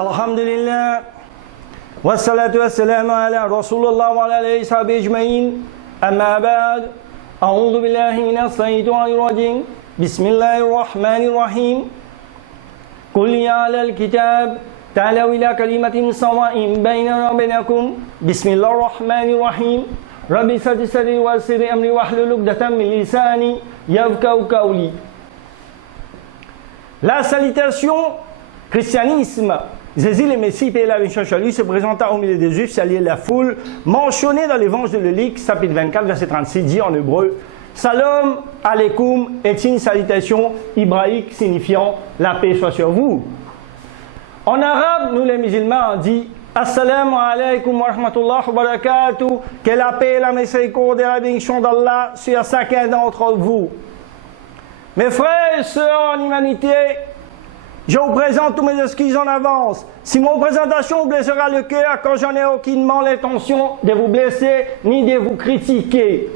Alhamdulillah. Wassalatu wassalamu ala Rasulullah wa ala alihi sahbihi ajma'in. Amma ba'd. A'udhu billahi minash shaitanir rajim. Bismillahir rahmanir rahim. Qul ya ahlal kitab ta'alaw ila kalimatin sawa'in bainana wa bainakum. Bismillahir rahmanir rahim. Rabbi sadri wa yassir amri wahlul 'uqdatam min lisani yafqahu qawli. La salutation christianisme. Jésus le Messie, paix et la bénédiction sur lui, se présenta au milieu des Juifs, saluait la foule, mentionné dans l'évangile de Luc, chapitre 24, verset 36, dit en hébreu, Salam alaikum est une salutation hébraïque signifiant la paix soit sur vous. En arabe, nous les musulmans, on dit Assalamu alaikum wa rahmatullah wa barakatuh, que la paix et la miséricorde et la bénédiction d'Allah sur chacun d'entre vous. Mes frères et sœurs en humanité, je vous présente tous mes excuses en avance. Si mon présentation vous blessera le cœur, quand j'en ai aucunement l'intention de vous blesser ni de vous critiquer.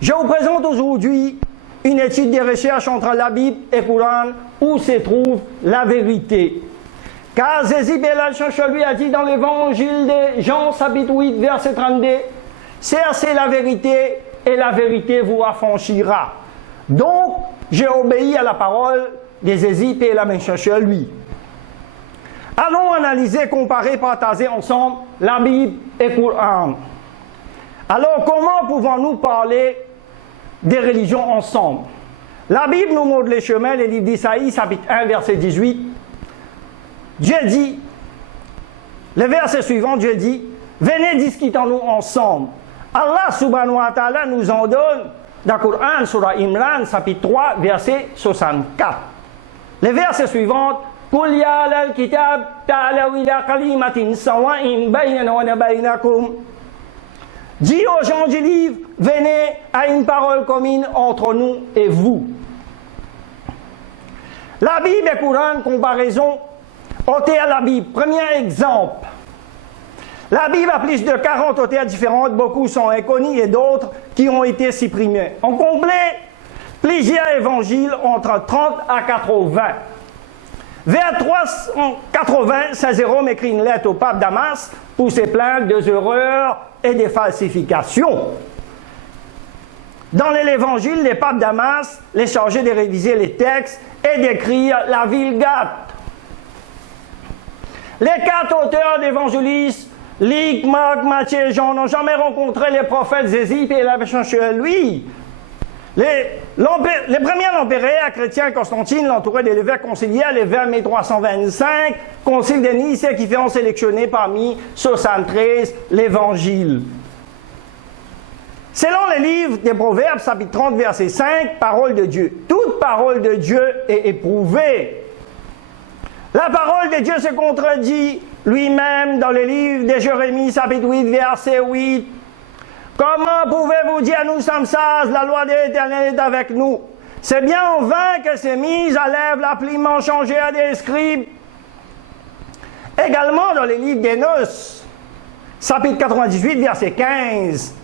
Je vous présente aujourd'hui une étude de recherche entre la Bible et le Coran où se trouve la vérité. Car Jésus lui a dit dans l'évangile de Jean chapitre 8 verset 32, cherchez la vérité et la vérité vous affranchira. Donc, j'ai obéi à la parole de Jésus et la bénédiction sur lui. Allons analyser, comparer, partager ensemble la Bible et le Coran. Alors, comment pouvons-nous parler des religions ensemble? La Bible nous montre les chemins, les livres d'Isaïe, chapitre 1, verset 18. Dieu dit, le verset suivant, Dieu dit, venez discutons-nous ensemble. Allah subhanahu wa ta'ala nous en donne dans le Coran, surah Imran, chapitre 3, verset 64. Le verset suivant, Qul ya ahlal kitab ta'alaw ila kalimatin sawa'in baynana wa baynakum. Dis aux gens du livre, venez à une parole commune entre nous et vous. La Bible et le Coran, comparaison, auteurs à la Bible. Premier exemple. La Bible a plus de 40 auteurs différents, beaucoup sont inconnus et d'autres qui ont été supprimés. En complet, plusieurs évangiles entre 30 à 80. Vers 380, Saint-Jérôme écrit une lettre au pape Damas pour se plaindre des erreurs et des falsifications. Dans l'évangile, le pape Damas les chargé de réviser les textes et d'écrire la Vulgate. Les 4 auteurs d'évangélistes, Luc, Marc, Matthieu et Jean, n'ont jamais rencontré les prophètes Jésus et la bénédiction sur lui. Les premiers empereurs chrétiens, Constantine, l'entouré des évêques conciliaires, les vers 1325, concile de Nice, qui fait en sélectionner parmi 73 l'évangile. Selon les livres des Proverbes, chapitre 30, verset 5, parole de Dieu. Toute parole de Dieu est éprouvée. La parole de Dieu se contredit lui-même dans le livre de Jérémie, chapitre 8, verset 8. Comment pouvez-vous dire nous sommes sages, la loi de l'Éternel est avec nous? C'est bien en vain que s'est mise à l'œuvre l'appliement changé à des scribes. Également dans les livres d'Énos, chapitre 98, verset 15.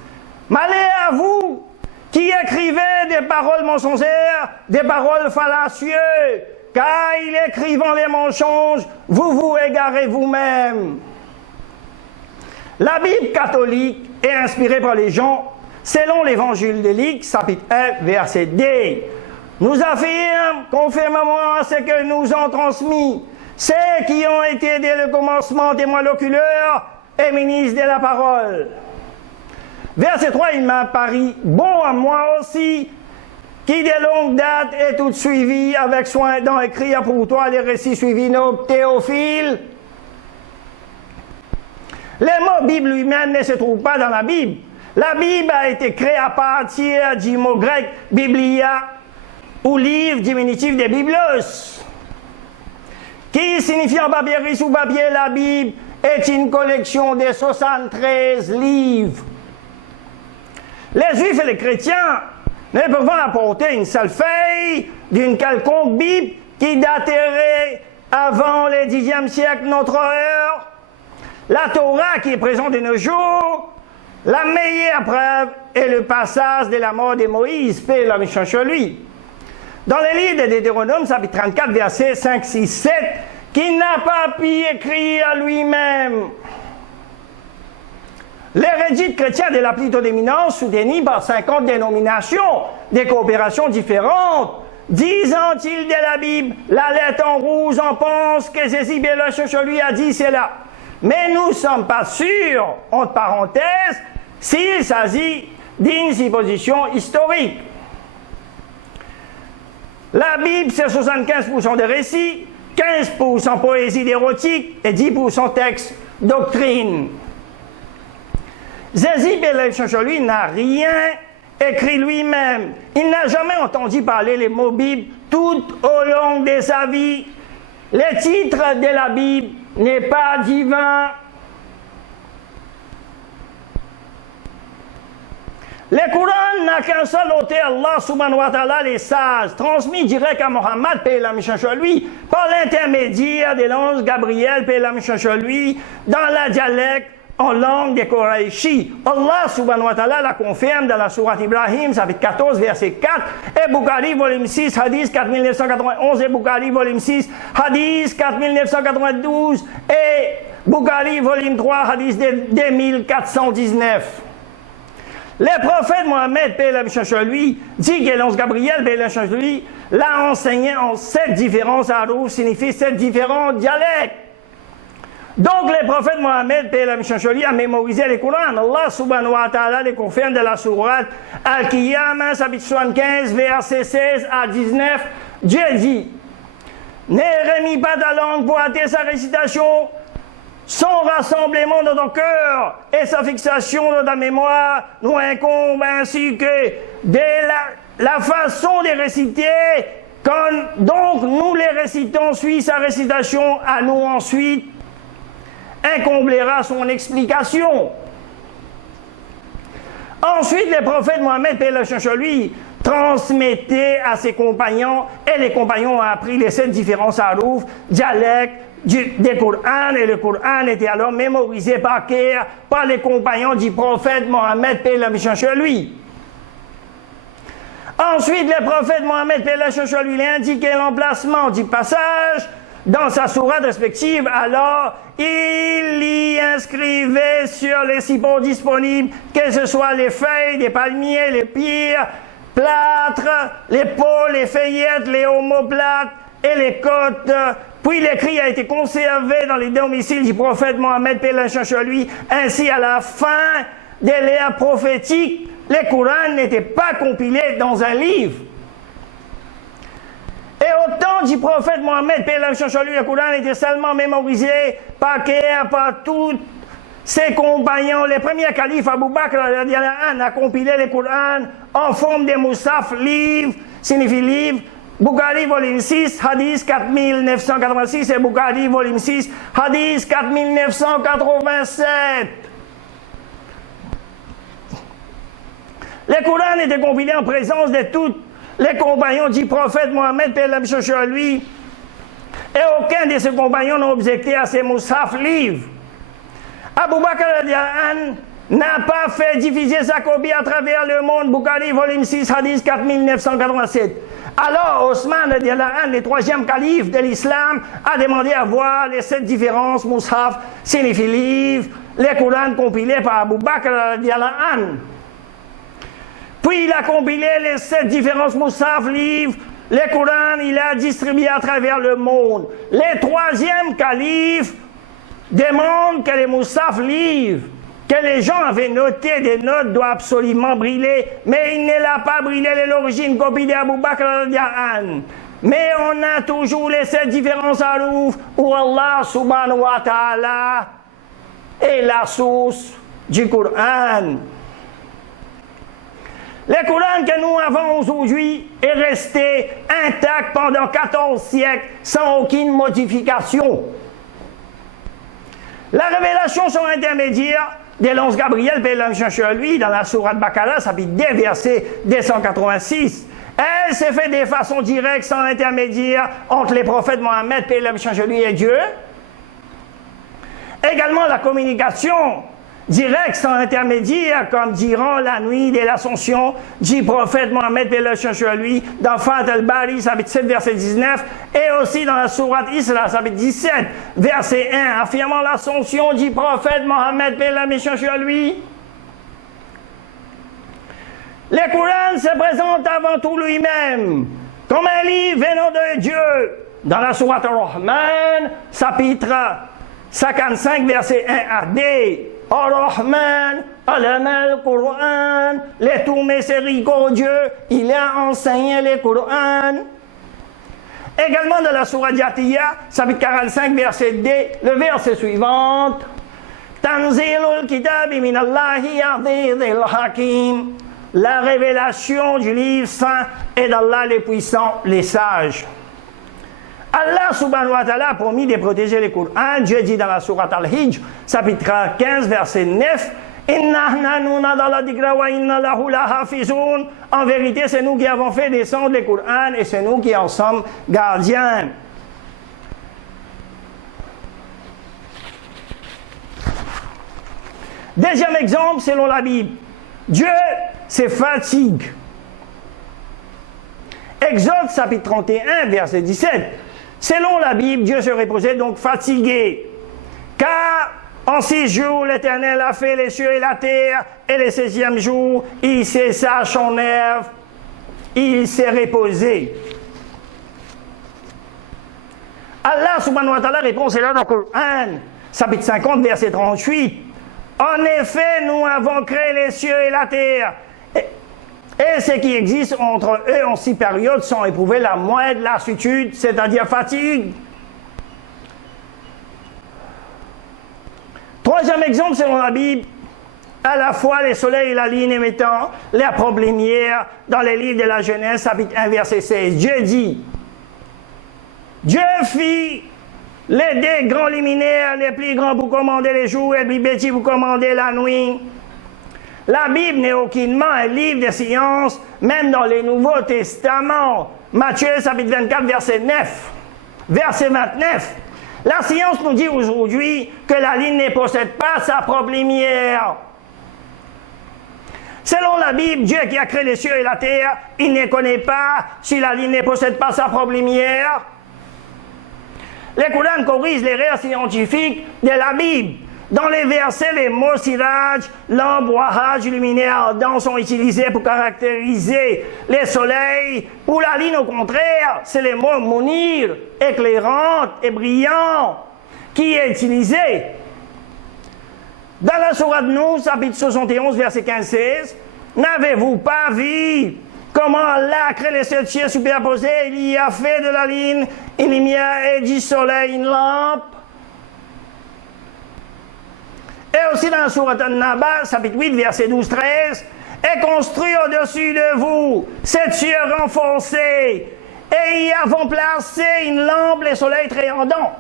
Malheur à vous qui écrivez des paroles mensongères, des paroles fallacieuses, car il écrivant les mensonges, vous vous égarez vous-même. La Bible catholique est inspirée par les gens selon l'évangile de Luc, chapitre 1, verset 2. Nous affirme, conformément à ce que nous ont transmis, ceux qui ont été dès le commencement témoins oculaires et ministres de la parole. Verset 3, il m'a paru bon à moi aussi, qui de longue date est tout suivi avec soin d'en écrire pour toi les récits suivis nos Théophile. Le mot Bible lui-même ne se trouve pas dans la Bible. La Bible a été créée à partir du mot grec Biblia, ou livre diminutif de Biblos, qui signifie en papyrus ou papier. La Bible est une collection de 73 livres. Les Juifs et les chrétiens ne peuvent apporter une seule feuille d'une quelconque Bible qui daterait avant le 10e siècle notre heure. La Torah qui est présente de nos jours, la meilleure preuve est le passage de la mort de Moïse, paix et la bénédiction sur lui. Dans le livre de Deutéronome, chapitre 34, versets 5, 6, 7, qu'il n'a pas pu écrire lui-même. L'hérédite chrétienne est la plutôt-dominance soutenue par 50 dénominations, des coopérations différentes. Disant-il de la Bible, la lettre en rouge, on pense que Jésus sur lui a dit cela. Mais nous ne sommes pas sûrs, entre parenthèses, s'il s'agit d'une supposition historique. La Bible, c'est 75% de récits, 15% poésie érotique et 10% texte doctrine. Jésus sur lui n'a rien écrit lui-même. Il n'a jamais entendu parler les mots Bible tout au long de sa vie. Le titre de la Bible n'est pas divin. Le Coran n'a qu'un seul auteur, Allah subhanahu wa ta'ala, les sages, transmis direct à Mohammed, paix et la mission sur lui, par l'intermédiaire de l'ange Gabriel, paix et la mission sur lui, dans la dialecte en langue des Qurayshi. Allah subhanahu wa ta'ala la confirme dans la sourate Ibrahim, chapitre 14, verset 4, et Bukhari, volume 6, hadith 4991, et Bukhari, volume 6, hadith 4992, et Bukhari, volume 3, hadith 2419. Le prophète Mohammed, paix et la mission sur lui, dit que l'ange Gabriel, paix et la mission sur lui, l'a enseigné en 7 différents haroufs, signifie 7 différents dialectes. Donc, le prophète Mohammed, paix et la mission sur lui, a mémorisé le Coran. Allah subhanahu wa ta'ala le confirme de la sourate Al-Qiyamah, chapitre 75, verset 16 à 19. Dieu dit, ne remis pas ta langue pour hâter sa récitation. Son rassemblement dans ton cœur et sa fixation dans ta mémoire nous incombe ainsi que de la façon de réciter. Quand donc nous les récitons, suit sa récitation à nous ensuite, incomblera son explication. Ensuite, le prophète Mohammed, paix et la sur lui, transmettait à ses compagnons, et les compagnons ont appris les 7 différents haroufs, dialectes, des Coran, et le Coran était alors mémorisé par cœur par les compagnons du prophète Mohammed, paix et la mission sur lui. Ensuite, le prophète Mohammed, paix et la mission sur lui, a indiqué l'emplacement du passage dans sa sourate respective. Alors, il y inscrivait sur les supports disponibles, que ce soit les feuilles des palmiers, les pierres, plâtres, les pots, les feuillettes, les omoplates et les côtes. Puis l'écrit a été conservé dans les domiciles du prophète Mohammed, paix et la mission sur lui. Ainsi, à la fin de l'ère prophétique, le Coran n'était pas compilé dans un livre. Et au temps du prophète Mohammed, paix et la mission sur lui, le Coran était seulement mémorisé par cœur, par tous ses compagnons. Les premiers califes, Abu Bakr a compilé le Coran en forme de moussaf, livre, signifie livre. Bukhari, volume 6, hadith 4986, et Bukhari, volume 6, hadith 4987. Le Coran était compilé en présence de tous les compagnons du prophète Mohammed, paix et la mission sur lui, et aucun de ses compagnons n'a objecté à ces moussaf livres. Abu Bakr n'a pas fait diffuser sa copie à travers le monde. Bukhari, volume 6, hadith 4987. Alors, Osman, le 3e calife de l'islam, a demandé à voir les 7 différences moushaf, signifie livre, les Coran compilés par Abu Bakr. Puis il a compilé les 7 différences moushaf, livres, les Coran, il a distribué à travers le monde. Le 3e calife demande que les moushaf, livres, que les gens avaient noté des notes doivent absolument briller, mais il ne l'a pas brillé de l'origine copie d'Abu Bakr. Mais on a toujours les 7 différents haroufs où Allah subhanahu wa ta'ala est la source du Coran. Le Coran que nous avons aujourd'hui est resté intact pendant 14 siècles sans aucune modification. La révélation sur intermédiaire de l'ange Gabriel, paix et la mission sur lui, dans la sourate Baqara, chapitre 2, verset 286. Elle s'est faite de façon directe, sans intermédiaire, entre les prophètes Mohammed, paix et la mission sur lui, et Dieu. Également, la communication direct sans intermédiaire, comme diront la nuit de l'Ascension du prophète Mohammed, paix et salut sur lui, dans Fath al-Bari, chapitre 7, verset 19, et aussi dans la sourate Isra, chapitre 17, verset 1, affirmant l'Ascension du prophète Mohammed, paix et salut sur lui. Le Coran se présente avant tout lui-même comme un livre venant de Dieu. Dans la sourate Ar-Rahman, chapitre 55, verset 1 à 2, Ar-Rahman, allama al-Qur'an, le tout miséricordieux, il a enseigné le Coran. Également dans la sourate Jathiya, chapitre 45, verset 2, le verset suivant, Tanzilul kitabi min Allahi azizil hakim. La révélation du livre saint est d'Allah les puissants, les sages. Allah subhanahu wa ta'ala a promis de protéger le Coran. Dieu dit dans la sourate Al-Hijr, chapitre 15, verset 9, en vérité, c'est nous qui avons fait descendre le Coran et c'est nous qui en sommes gardiens. Deuxième exemple, selon la Bible, Dieu se fatigue. Exode chapitre 31, verset 17. Selon la Bible, Dieu se reposait donc fatigué. Car en 6 jours, l'Éternel a fait les cieux et la terre, et le 16e jour, il cessa son œuvre, il s'est reposé. Allah subhanahu wa ta'ala répond cela dans le Coran, chapitre 50, verset 38. En effet, nous avons créé les cieux et la terre, et ce qui existe entre eux en 6 périodes sans éprouver la moindre lassitude, c'est-à-dire fatigue. Troisième exemple, selon la Bible, à la fois le soleil et la lune émettant leur propre lumière dans les livres de la Genèse, chapitre 1, verset 16. Dieu dit, Dieu fit les 2 grands luminaires, les plus grands pour commander les jours et les plus petits pour commander la nuit. La Bible n'est aucunement un livre de science, même dans les Nouveaux Testaments. Matthieu, chapitre 24, verset 9. Verset 29. La science nous dit aujourd'hui que la lune ne possède pas sa propre lumière. Selon la Bible, Dieu qui a créé les cieux et la terre, il ne connaît pas si la lune ne possède pas sa propre lumière. Les Coran corrigent l'erreur scientifique de la Bible. Dans les versets, les mots siraj, lampe, wahaj, luminaire ardent sont utilisés pour caractériser les soleils. Pour la lune, au contraire, c'est les mots munir, éclairante et brillant, qui est utilisé. Dans la sourate Nour, chapitre 71, verset 15-16, n'avez-vous pas vu comment Allah a créé les 7 cieux superposés? Il y a fait de la lune une lumière et du soleil une lampe. Et aussi dans la sourate An-Naba, chapitre 8, verset 12-13, est construit au-dessus de vous 7 cieux renforcés, et y avons placé une lampe, le soleil très ardent.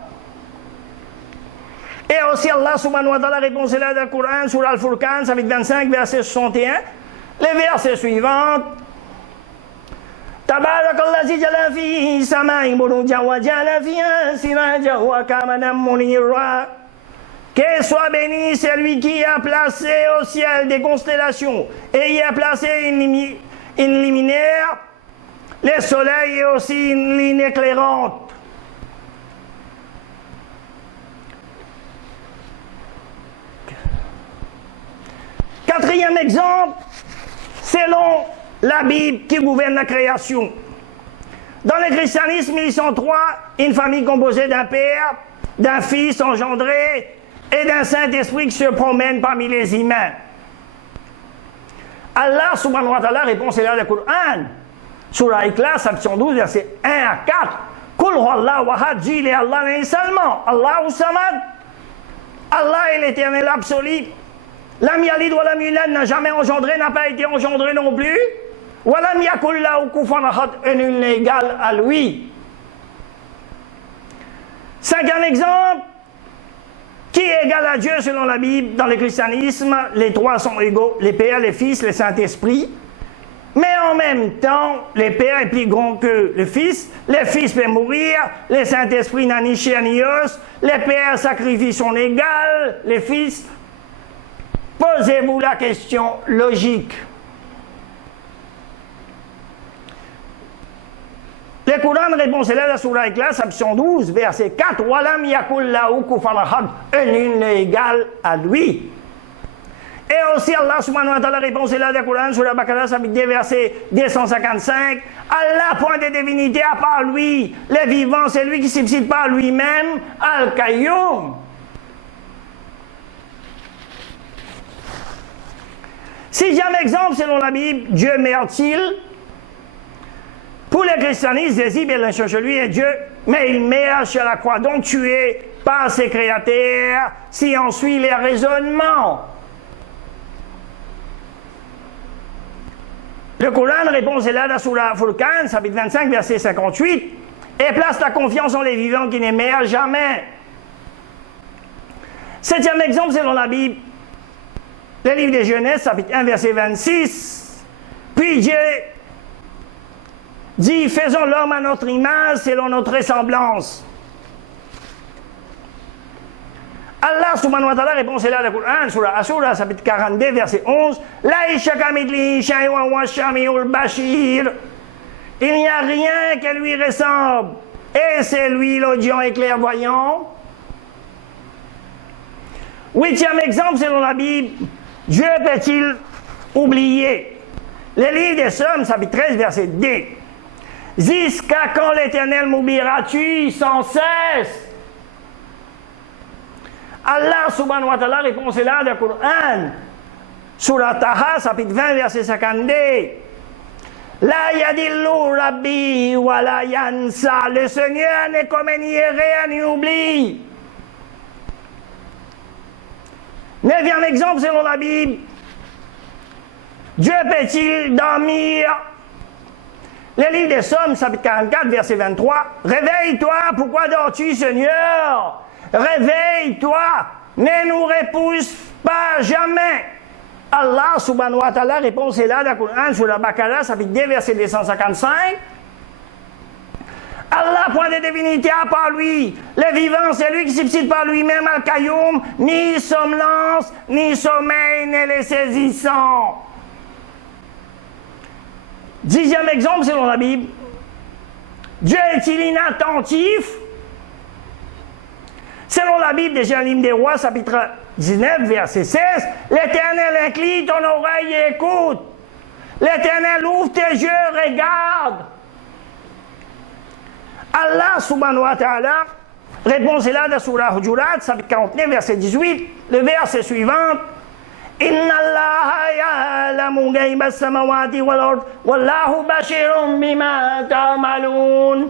Et aussi Allah subhanahu wa ta'ala répond cela dans le Coran, sur Al-Furqan, chapitre 25, verset 61, les versets suivants. Tabarakallahu jalla fihi sama'i burujan wa jalla fiha sirajan wa qamaran munira. Que soit béni celui qui a placé au ciel des constellations et y a placé une luminaire, le soleil et aussi une ligne éclairante. Quatrième exemple, selon la Bible qui gouverne la création. Dans le christianisme, ils sont 3, une famille composée d'un père, d'un fils engendré et d'un Saint-Esprit qui se promène parmi les humains. Allah subhanahu wa ta'ala répond cela dans le Coran. Surah Ikhlas, chapitre 12, versets 1 à 4. Kul huwallahu ahad, dit Allah n'est seulement. Allahu samad. Allah est l'éternel absolu. Lam yalid wa lam yulad, n'a jamais engendré, n'a pas été engendré non plus. Wa lam yakul lahu kufuwan ahad, et nul n'est égal à lui. Cinquième exemple. Qui est égal à Dieu selon la Bible? Dans le christianisme, les 3 sont égaux, les Pères, les Fils, le Saint-Esprit. Mais en même temps, le Père est plus grand que le Fils peut mourir, le Saint-Esprit n'a ni chair ni os, le Père sacrifie son égal, le Fils Posez-vous la question logique. Le Coran répond cela dans la Sourate Ikhlas, chapitre 12, verset 4. Walam yakul lahu kufuwan ahad, et nul n'est égal à lui. Et aussi Allah subhanahu wa ta'ala répond cela dans le Coran sur la Baqarah, chapitre 2, verset 255. Allah point de divinité à part lui. Le vivant, c'est lui qui ne subsiste pas lui-même. Al-Qayyum. Sixième exemple, selon la Bible, Dieu meurt-il? Pour les christianistes, Jésus, bien sûr, lui est Dieu, mais il meurt sur la croix, donc tué par ses créateurs, si on suit les raisonnements. Le Coran répond cela dans Sourate Furqan, chapitre 25, verset 58, et place la confiance en les vivants qui ne meurent jamais. Septième exemple, selon la Bible, le livre de Genèse, chapitre 1, verset 26. Puis Dieu dit, faisons l'homme à notre image, selon notre ressemblance. Allah subhanahu wa ta'ala répond cela dans le Coran, sur la Asura, chapitre 42, verset 11. Laïcha kamidli shay'un wa shami'ul bashir. Il n'y a rien qui lui ressemble. Et c'est lui l'audient et clairvoyant. Huitième exemple, selon la Bible, Dieu peut-il oublier? Le livre des Psaumes, chapitre 13, verset 2. Jusqu'à quand l'Éternel m'oublieras-tu sans cesse? Allah subhanahu wa ta'ala répond cela dans le Coran. Surah Taha, chapitre 20, verset 52. La yadillu rabbi wa la yansa. Le Seigneur n'est comme un rien ni oublie. Neuvième exemple selon la Bible. Dieu peut-il dormir? Le livre des Psaumes, chapitre 44, verset 23. Réveille-toi, pourquoi dors-tu, Seigneur? Réveille-toi, ne nous repousse pas jamais. Allah subhanahu wa ta'ala répond cela dans le Coran sur la Baqarah, chapitre 2, verset 255. Allah point de divinité à part lui. Le vivant, c'est lui qui subsiste par lui-même Al-Qayyum, ni somnolence, ni sommeil, ne les saisissant. Dixième exemple selon la Bible. Dieu est-il inattentif? Selon la Bible des Livre des Rois, chapitre 19, verset 16, l'Éternel incline ton oreille et écoute. L'Éternel ouvre tes yeux, regarde. Allah subhanahu wa ta'ala répond cela dans Surah Hujurat, chapitre 49, verset 18, le verset suivant. Inna Allah ya'lamu ghaiba as-samawati wal ard wallahu bashirun bima ta'malun.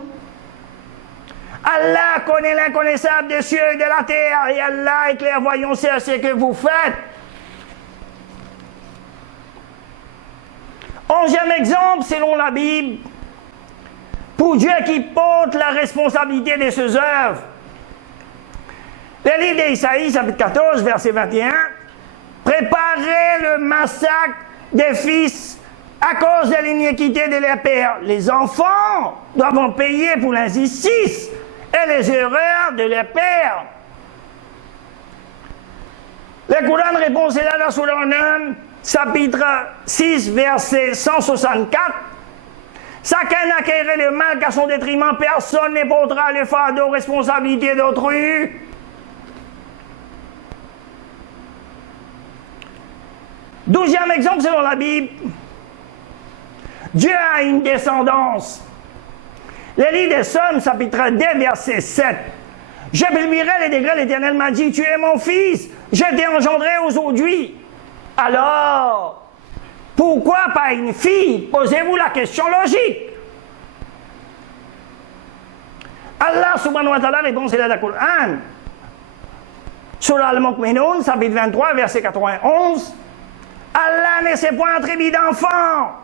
Allah connaît l'inconnaissable des cieux et de la terre, et Allah est clairvoyant sur ce que vous faites. Onzième exemple, selon la Bible, pour Dieu qui porte la responsabilité de ses œuvres. Le livre d'Isaïe, chapitre 14, verset 21, préparez le massacre des fils à cause de l'iniquité de leurs pères. Les enfants doivent payer pour l'injustice et les erreurs de leurs pères. Le Coran répond cela dans Surah An-Nam, chapitre 6, verset 164. Chacun n'acquérera le mal qu'à son détriment, personne ne portera le fardeau responsabilité d'autrui. Douzième exemple selon la Bible. Dieu a une descendance. Le livre des Psaumes, chapitre 2, verset 7. Je publierai les degrés, l'Éternel m'a dit, tu es mon fils, je t'ai engendré aujourd'hui. Alors, pourquoi pas une fille? Posez-vous la question logique. Allah subhanahu wa ta'ala répond, c'est là dans le Coran. Surah Al-Mu'minun, chapitre 23, verset 91. Allah ne s'est point attribué d'enfant.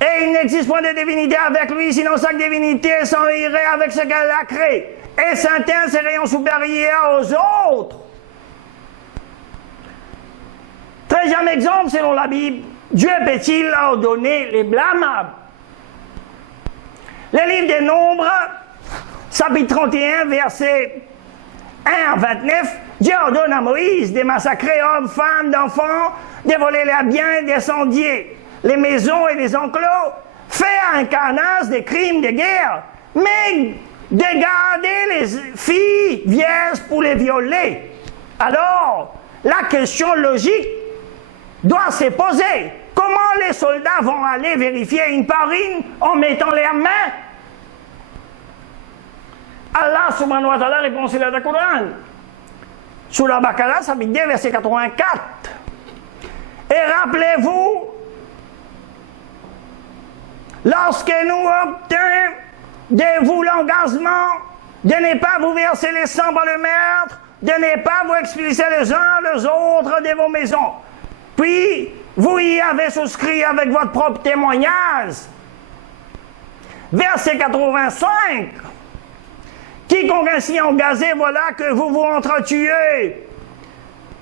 Et il n'existe point de divinité avec lui, sinon chaque divinité s'en irait avec ce qu'elle a créé. Et certains seraient supérieurs aux autres. 13e exemple, selon la Bible, Dieu peut-il ordonner les blâmables? Le livre des Nombres, chapitre 31, verset 1, 29, Dieu ordonne à Moïse de massacrer hommes, femmes, d'enfants, de voler les biens, d'incendier les maisons et les enclos, faire un carnage des crimes de guerre, mais de garder les filles vierges pour les violer. Alors, la question logique doit se poser. Comment les soldats vont aller vérifier une parine en mettant leurs mains? Allah subhanahu wa ta'ala répond sur le Coran. Sur la Baqara, ça veut dire verset 84. Et rappelez-vous, lorsque nous obtenons de vous l'engagement de ne pas vous verser les sangs par le meurtre, de ne pas vous expulser les uns les autres de vos maisons. Puis, vous y avez souscrit avec votre propre témoignage. Verset 85. Quiconque ainsi engagé, voilà que vous vous entretuez,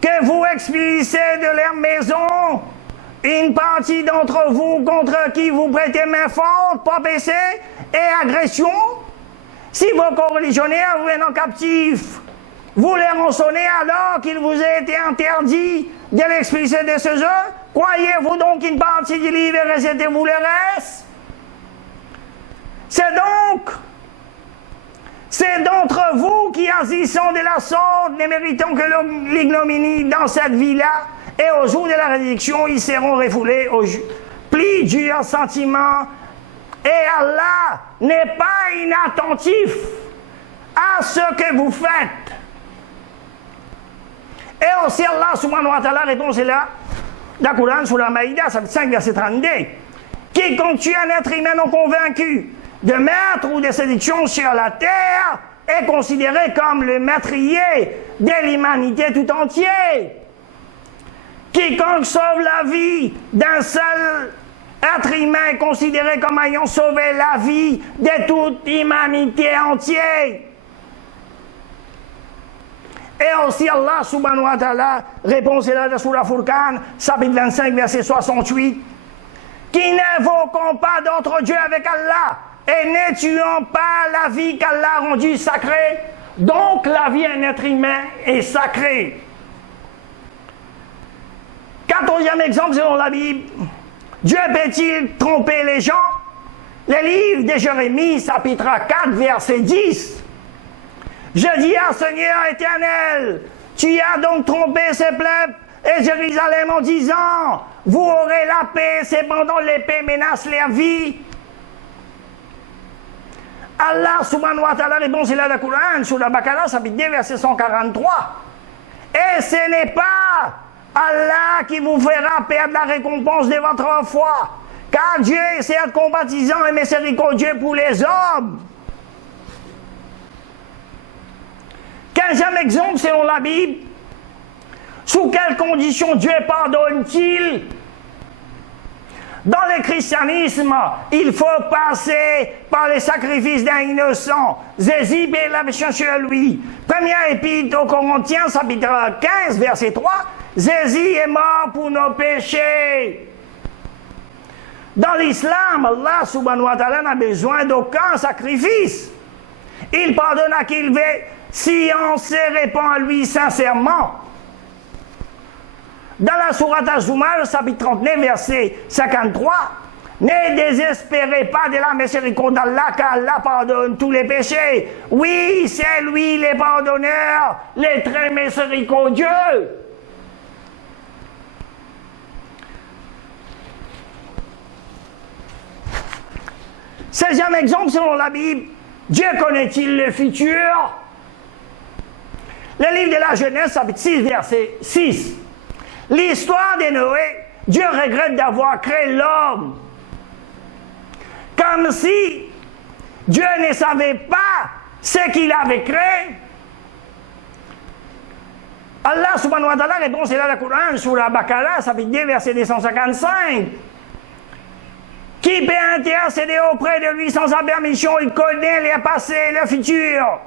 que vous expulsez de leur maison une partie d'entre vous contre qui vous prêtez main forte, pas péché et agression. Si vos coreligionnaires vous viennent en captif, vous les rançonnez alors qu'il vous a été interdit de l'expulser de ce jeu. Croyez-vous donc qu'une partie du livre et rejetez-vous le reste? C'est d'entre vous qui, agissant de la sorte, ne méritant que l'ignominie dans cette vie-là, et au jour de la résurrection, ils seront refoulés au pli du sentiment. Et Allah n'est pas inattentif à ce que vous faites. Et aussi Allah subhanahu wa ta'ala répond cela dans le Coran sur la Maïda, chapitre 5, verset 32. Quiconque tue un être humain non convaincu de meurtre ou de séduction sur la terre est considéré comme le meurtrier de l'humanité tout entière. Quiconque sauve la vie d'un seul être humain est considéré comme ayant sauvé la vie de toute l'humanité entière. Et aussi Allah subhanahu wa ta'ala répond cela sur la Furqan, chapitre 25, verset 68. Qui n'invoquons pas d'autre Dieu avec Allah et ne tuons pas la vie qu'Allah a rendue sacrée. Donc la vie d'un être humain est sacrée. 14e exemple selon la Bible. Dieu peut-il tromper les gens? Le livre de Jérémie, chapitre 4, verset 10. Je dis à Seigneur éternel, tu as donc trompé ces peuples et Jérusalem en disant, vous aurez la paix, cependant l'épée menace leur vie. Allah subhanahu wa ta'ala répond sur le Coran, sur la Baqara, chapitre 2, verset 143. Et ce n'est pas Allah qui vous fera perdre la récompense de votre foi, car Dieu est certes compatissant et miséricordieux pour les hommes. 15e exemple selon la Bible. Sous quelles conditions Dieu pardonne-t-il? Dans le christianisme, il faut passer par les sacrifices d'un innocent. Jésus paie la méchance sur lui. Première épître aux Corinthiens, chapitre 15, verset 3. Jésus est mort pour nos péchés. Dans l'islam, Allah subhanahu wa ta'ala n'a besoin d'aucun sacrifice. Il pardonne à qui il veut si on se répand à lui sincèrement. Dans la sourate Az-Zumar, chapitre 39, verset 53, ne désespérez pas de la miséricorde d'Allah, car Allah pardonne tous les péchés. Oui, c'est lui le pardonneur, le très miséricordieux. 16e exemple selon la Bible. Dieu connaît-il le futur? Le livre de la Genèse, chapitre 6, verset 6. L'histoire de Noé, Dieu regrette d'avoir créé l'homme. Comme si Dieu ne savait pas ce qu'il avait créé. Allah subhanahu wa ta'ala répond c'est là le Coran sur la Baqara, chapitre 2, verset 255. Qui peut intercéder auprès de lui sans sa permission? Il connaît le passé et le futur.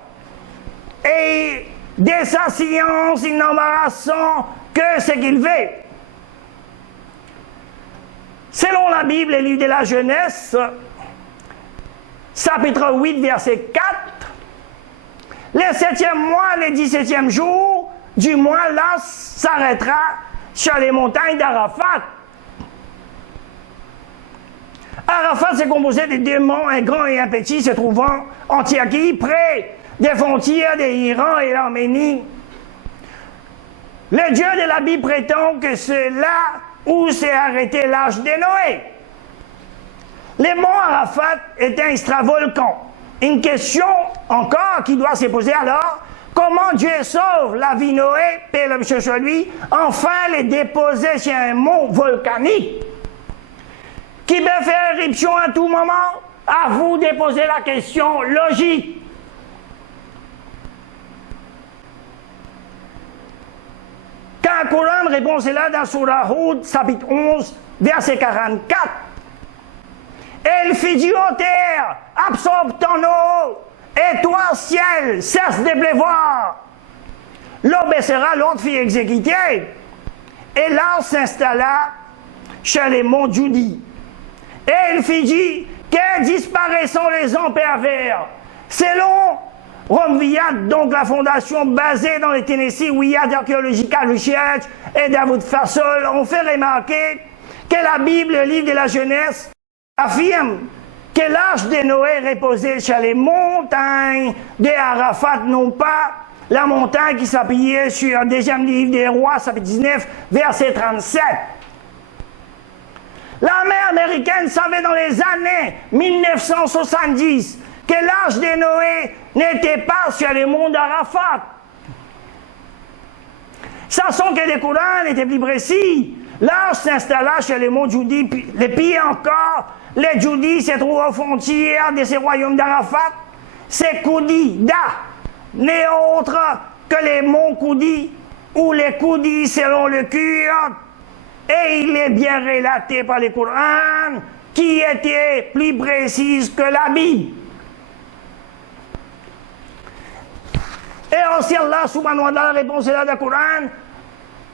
Et de sa science, il n'embarrassant que ce qu'il veut. Selon la Bible, le livre de la Genèse, chapitre 8, verset 4, Le 7e mois, le 17e jour du mois, là, s'arrêtera sur les montagnes d'Arafat. Arafat s'est composé de deux monts, un grand et un petit, se trouvant en Turquie, près des frontières de l'Iran et l'Arménie. Le Dieu de la Bible prétend que c'est là où s'est arrêté l'âge de Noé. Le mont Arafat est un stratovolcan. Une question encore qui doit se poser alors, comment Dieu sauve la vie Noé, paix le monsieur sur lui, enfin les déposer sur un mont volcanique qui peut faire éruption à tout moment? À vous de poser la question logique. Quand le Coran répond cela dans Surah Hud, chapitre 11, verset 44, elle fit dire aux terres, absorbe ton eau, et toi, ciel, cesse de pleuvoir. L'eau baissera, l'autre fit exécuter. Et là s'installa chez les monts Judi. Et elle fit dire que disparaissant les hommes pervers. Selon Romviat, donc la fondation basée dans le Tennessee, Wiyad Archaeological Research et David Fassol ont fait remarquer que la Bible, le livre de la Genèse, affirme que l'âge de Noé reposait sur les montagnes de Arafat, non pas la montagne qui s'appuyait sur un deuxième livre des rois, chapitre 19, verset 37. L'armée américaine savait dans les années 1970 que l'âge de Noé n'était pas sur les monts d'Arafat. Sachant que le Coran était plus précis, l'âge s'installa sur les monts Judi, les pires encore, les Judi se trouvent aux frontières de ces royaumes d'Arafat. C'est Koudi, Da, n'est autre que les monts Koudi, ou les Koudi selon le Kurde, et il est bien relaté par le Coran, qui était plus précise que la Bible. Et aussi Allah subhanahu wa ta'ala répond à la Coran,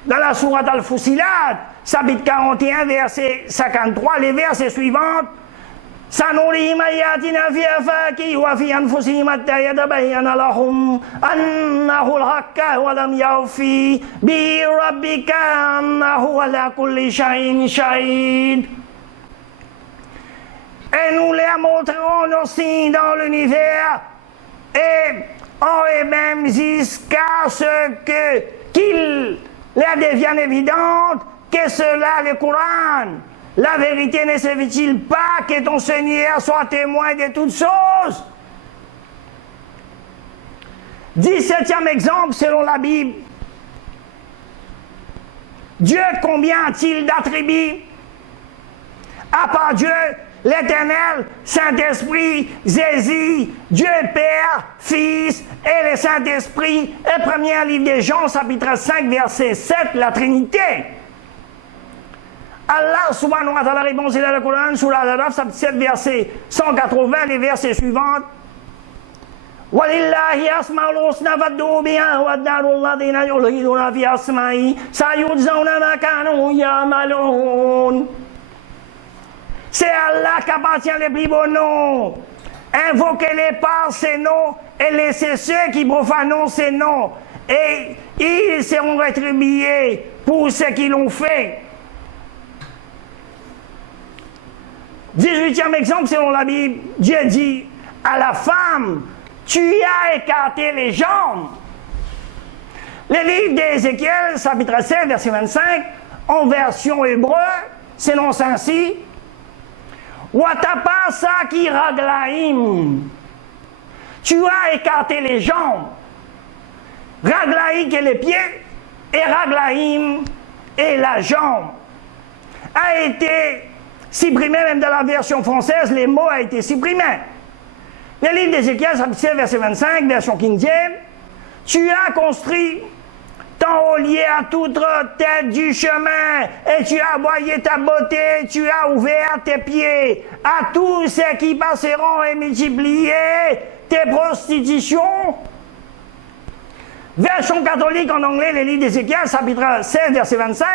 dans la sourate Al-Fusilat, chapitre 41, verset 53, les versets suivants. سنريهم آياتنا في آفاق وفي أنفسهم حتى يتبين لهم أنه الحق ولم يوفي بربك أنه على كل شيء شهيد. Et nous les montrerons aussi dans l'univers et en eux-mêmes jusqu'à ce qu'il leur devienne évident que cela le Coran. La vérité ne suffit-il pas que ton Seigneur soit témoin de toutes choses? 17e exemple selon la Bible. Dieu, combien a-t-il d'attributs? À part Dieu, l'Éternel, Saint-Esprit, Jésus, Dieu Père, Fils et le Saint-Esprit. Et premier livre de Jean, chapitre 5, verset 7, la Trinité. Allah subhanahu wa ta'ala répond dans le Coran sur Al-Araf, chapitre 7, verset 180, les versets suivants. وَلِلَّهِ أَسْمَاءُ الْحُسْنَى فَادْعُوهُ بِهَا وَالدَّارُ الَّذِينَ يُلْحِدُونَ فِي أَسْمَائِهِ سَيُجْزَوْنَ مَا كَانُوا يَعْمَلُونَ. C'est Allah qui appartient les plus beaux noms. Invoquez-les par ces noms et laissez ceux qui profanent ces noms. Et ils seront rétribués pour ce qu'ils ont fait. 18e exemple selon la Bible, Dieu dit à la femme, tu as écarté les jambes. Le livre d'Ézéchiel, chapitre 7, verset 25, en version hébreu, s'énonce ainsi, Watapasa ki raglaim. Tu as écarté les jambes. Raglaim qui est les pieds, et raglaim et la jambe. A été supprimé, même dans la version française, les mots a été supprimé. Le livre d'Ézéchiel, chapitre 7, verset 25, version King James, tu as construit ton ollier à toute tête du chemin, et tu as voyé ta beauté, tu as ouvert tes pieds à tous ceux qui passeront et multiplié tes prostitutions. Version catholique en anglais, le livre d'Ézéchiel, chapitre 16, verset 25,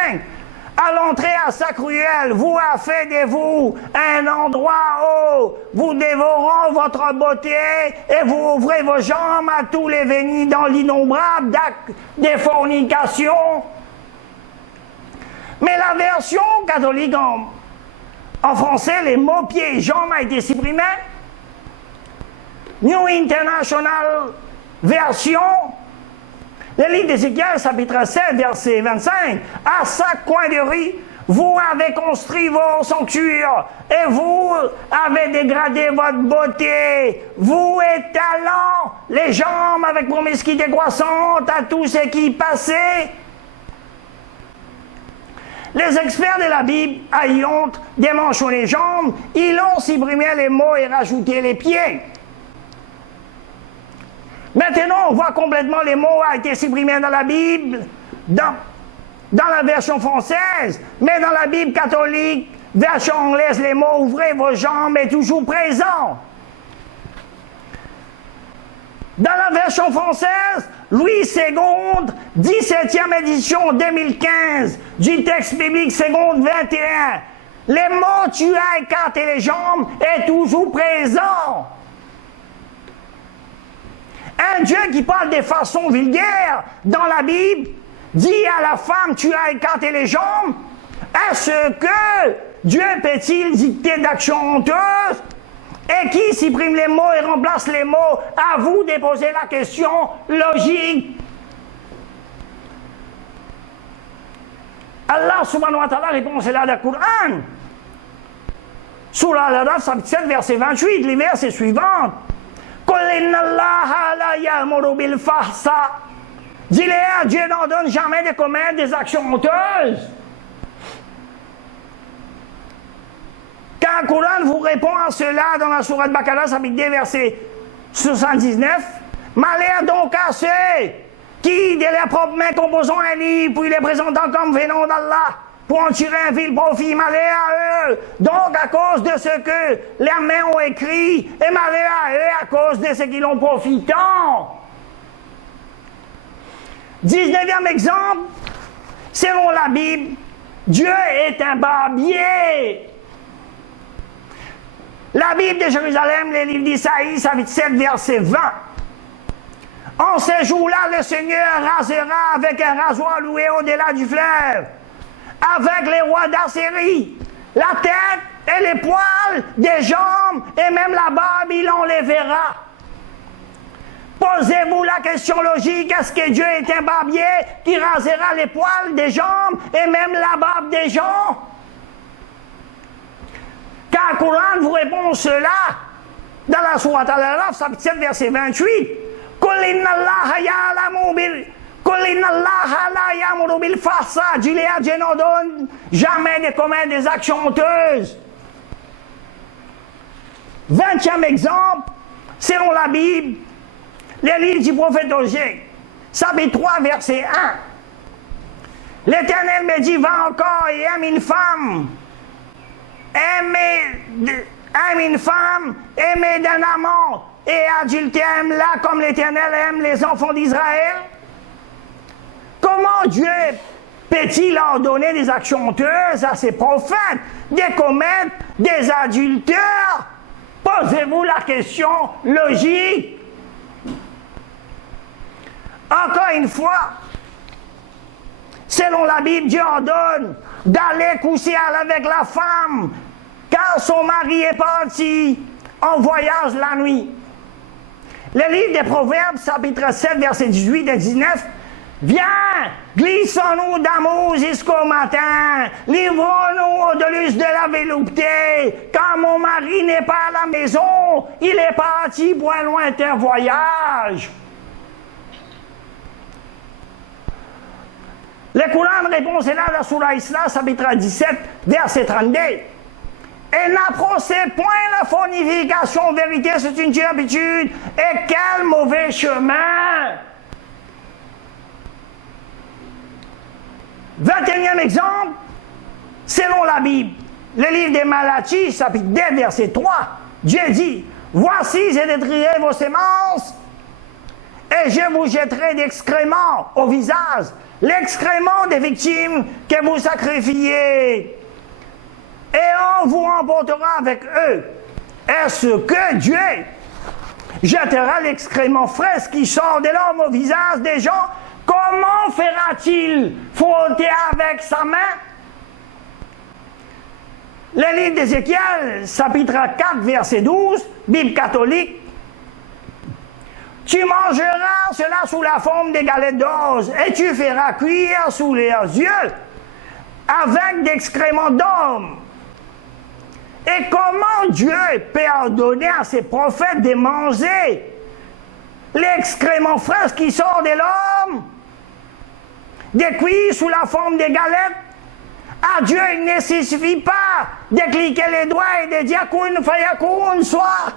À l'entrée à sa cruelle, vous a fait de vous un endroit où vous dévorons votre beauté et vous ouvrez vos jambes à tous les vénis dans l'innombrable d'actes de fornication. Mais la version catholique en français, les mots pieds et jambes a été supprimé. New International Version, le livre d'Ézéchiel, chapitre 7, verset 25, à chaque coin de rue, vous avez construit vos sanctuaires et vous avez dégradé votre beauté. Vous étalant les jambes avec promiscuité croissante à tous ceux qui passaient. Les experts de la Bible ayant démentionné les jambes, ils ont supprimé les mots et rajouté les pieds. Maintenant, on voit complètement les mots ont été supprimés dans la Bible, dans la version française, mais dans la Bible catholique, version anglaise, les mots « ouvrez vos jambes » est toujours présent. Dans la version française, Louis II, 17e édition 2015, du texte biblique seconde 21, les mots « tu as écarté les jambes » est toujours présent. Un Dieu qui parle de façon vulgaire dans la Bible dit à la femme, tu as écarté les jambes. Est-ce que Dieu peut-il dicter d'actions honteuses? Et qui supprime les mots et remplace les mots? À vous de poser la question logique. Allah subhanahu wa ta'ala répond cela dans le Coran. Surah Al-Araf, chapitre 7, verset 28, les versets suivants. Dis-le, Dieu n'en donne jamais de commettre des actions honteuses. Quand le Coran vous répond à cela dans la sourate Baqarah, chapitre 2, verset 79, malheur donc à ceux qui, de leurs propres mains, composent un livre, puis les présentant comme venant d'Allah, pour en tirer un vil profit, malheur à eux. Donc, à cause de ce que leurs mains ont écrit, et malheur à eux à cause de ce qu'ils ont profitant. 19e exemple, selon la Bible, Dieu est un barbier. La Bible de Jérusalem, le livre d'Isaïe, chapitre 7, verset 20. En ces jours-là, le Seigneur rasera avec un rasoir loué au-delà du fleuve, avec les rois d'Assyrie, la tête et les poils des jambes, et même la barbe, il enlèvera. Posez-vous la question logique, est-ce que Dieu est un barbier qui rasera les poils des jambes et même la barbe des gens? Car le Coran vous répond cela dans la sourate Al-Araf, chapitre 7, verset 28. Dieu n'en donne jamais de commettre des actions honteuses. 20e exemple, selon la Bible, le livre du prophète Osée, chapitre 3, verset 1. L'Éternel me dit, va encore et aime une femme. Aime une femme, aimée d'un amant, et adultère-la comme l'Éternel aime les enfants d'Israël. Comment Dieu peut-il ordonner des actions honteuses à ses prophètes de commettre des adultères? Posez-vous la question logique. Encore une fois, selon la Bible, Dieu ordonne d'aller coucher avec la femme car son mari est parti en voyage la nuit. Le livre des Proverbes, chapitre 7, versets 18 et 19, viens, glissons-nous d'amour jusqu'au matin, livrons-nous au déluge de la volupté, car mon mari n'est pas à la maison, il est parti pour un lointain voyage. Le Coran répond cela dans Surah Isra, chapitre 17, verset 32. Et n'approchez point la fornication, en vérité c'est une habitude, et quel mauvais chemin! 21e exemple, selon la Bible, le livre des Malachie, chapitre 2, verset 3, Dieu dit, voici, je détruirai vos semences, et je vous jetterai d'excréments au visage, l'excrément des victimes que vous sacrifiez, et on vous emportera avec eux. Est-ce que Dieu jettera l'excrément frais qui sort de l'homme au visage des gens? Comment fera-t-il frotter avec sa main? Le livre d'Ézéchiel, chapitre 4, verset 12, Bible catholique. Tu mangeras cela sous la forme des galettes d'os, et tu feras cuire sous leurs yeux avec d'excréments d'hommes. Et comment Dieu peut ordonner à ses prophètes de manger l'excrément frais qui sort de l'homme, de cuire sous la forme des galettes? À Dieu, il ne suffit pas de cliquer les doigts et de dire qu'une fayakun soit.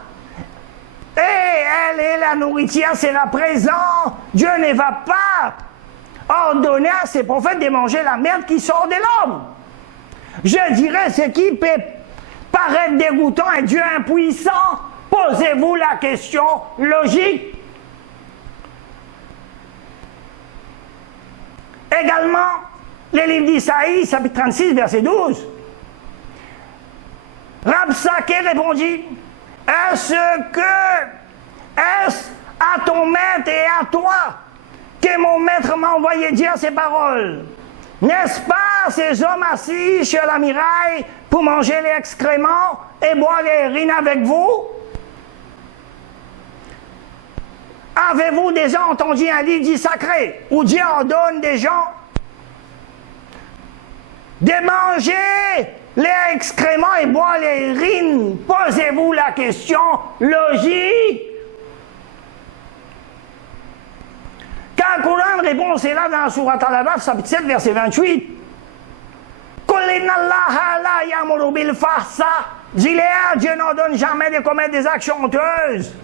Et elle et la nourriture sera présente. Dieu ne va pas ordonner à ses prophètes de manger la merde qui sort de l'homme. Je dirais ce qui peut paraître dégoûtant et Dieu impuissant. Posez-vous la question logique. Également, le livre d'Isaïe, chapitre 36, verset 12. Rabsaké répondit, est-ce à ton maître et à toi que mon maître m'a envoyé dire ces paroles? N'est-ce pas ces hommes assis sur la muraille pour manger les excréments et boire les urines avec vous? Avez-vous déjà entendu un livre dit sacré où Dieu ordonne des gens de manger les excréments et boire les urines? Posez-vous la question logique. Quand le Coran répond, c'est là dans la sourate Al-Araf, chapitre 7, verset 28. Dieu n'ordonne jamais de commettre des actions honteuses.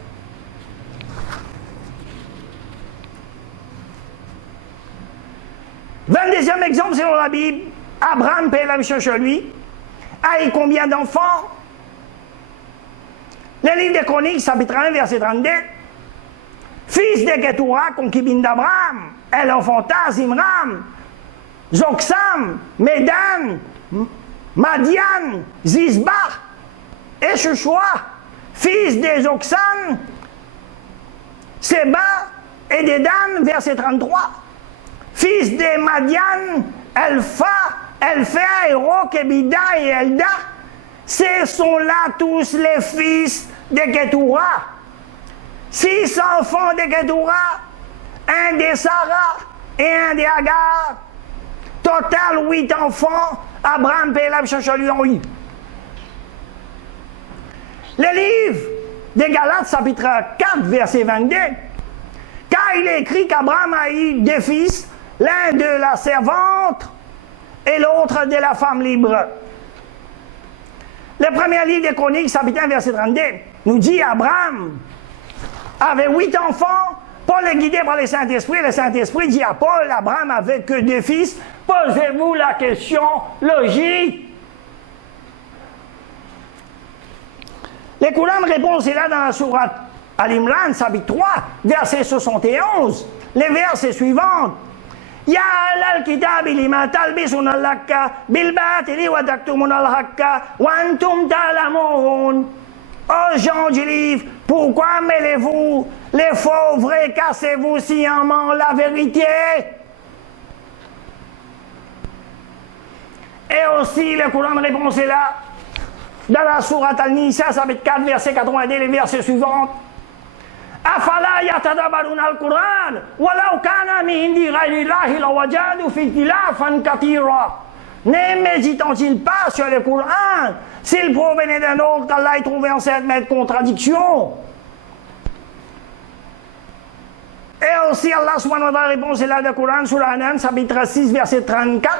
Deuxième exemple, selon la Bible, Abraham, paie la mission chez lui, a eu combien d'enfants? Le livre des Chroniques, chapitre 1, verset 32. Fils de Ketura, concubine d'Abraham, elle enfanta Zimram, Zoksam, Médan, Madian, Zizba et Shushua, fils de Zoksan, Seba et de Dan, verset 33. Fils de Madian, Elpha, Héro, Kebida et Elda. Ce sont là tous les fils de Ketura. 6 enfants de Ketura, un de Sarah et un de Agar. Total 8 enfants, Abraham, Pélam, Chachali ont eu. Le livre des Galates, chapitre 4, verset 22, car il est écrit qu'Abraham a eu 2 fils, l'un de la servante et l'autre de la femme libre. Le premier livre des Chroniques, chapitre 1, verset 32, nous dit Abraham avait 8 enfants. Paul est guidé par le Saint-Esprit. Le Saint-Esprit dit à Paul, Abraham avait que 2 fils. Posez-vous la question logique. Le Coran répond, c'est là dans la sourate Al-Imran, chapitre 3, verset 71. Les versets suivants. Ya alal kitabi lima talbisuna al-hakka bil batili wa taktumuna al-hakka wa antum ta'lamun. Ô gens du livre, pourquoi mêlez-vous les faux vrais, cassez-vous sciemment la vérité? Et aussi, le Coran répond, c'est là, dans la sourate Al-Nisa, chapitre 4, verset 82, les versets suivants. Afala yatadabbaruna al-Quran, walau kana min indi ghayrillahi lawajadu fi ikhtilafan katira. Ne méditant-il pas sur le Coran? S'il provenait d'un autre qu'Allah ait trouvé en cette même contradiction. Et aussi Allah subhanahu wa ta'ala répond, c'est là le Coran, sur l'Anan, chapitre 6, verset 34.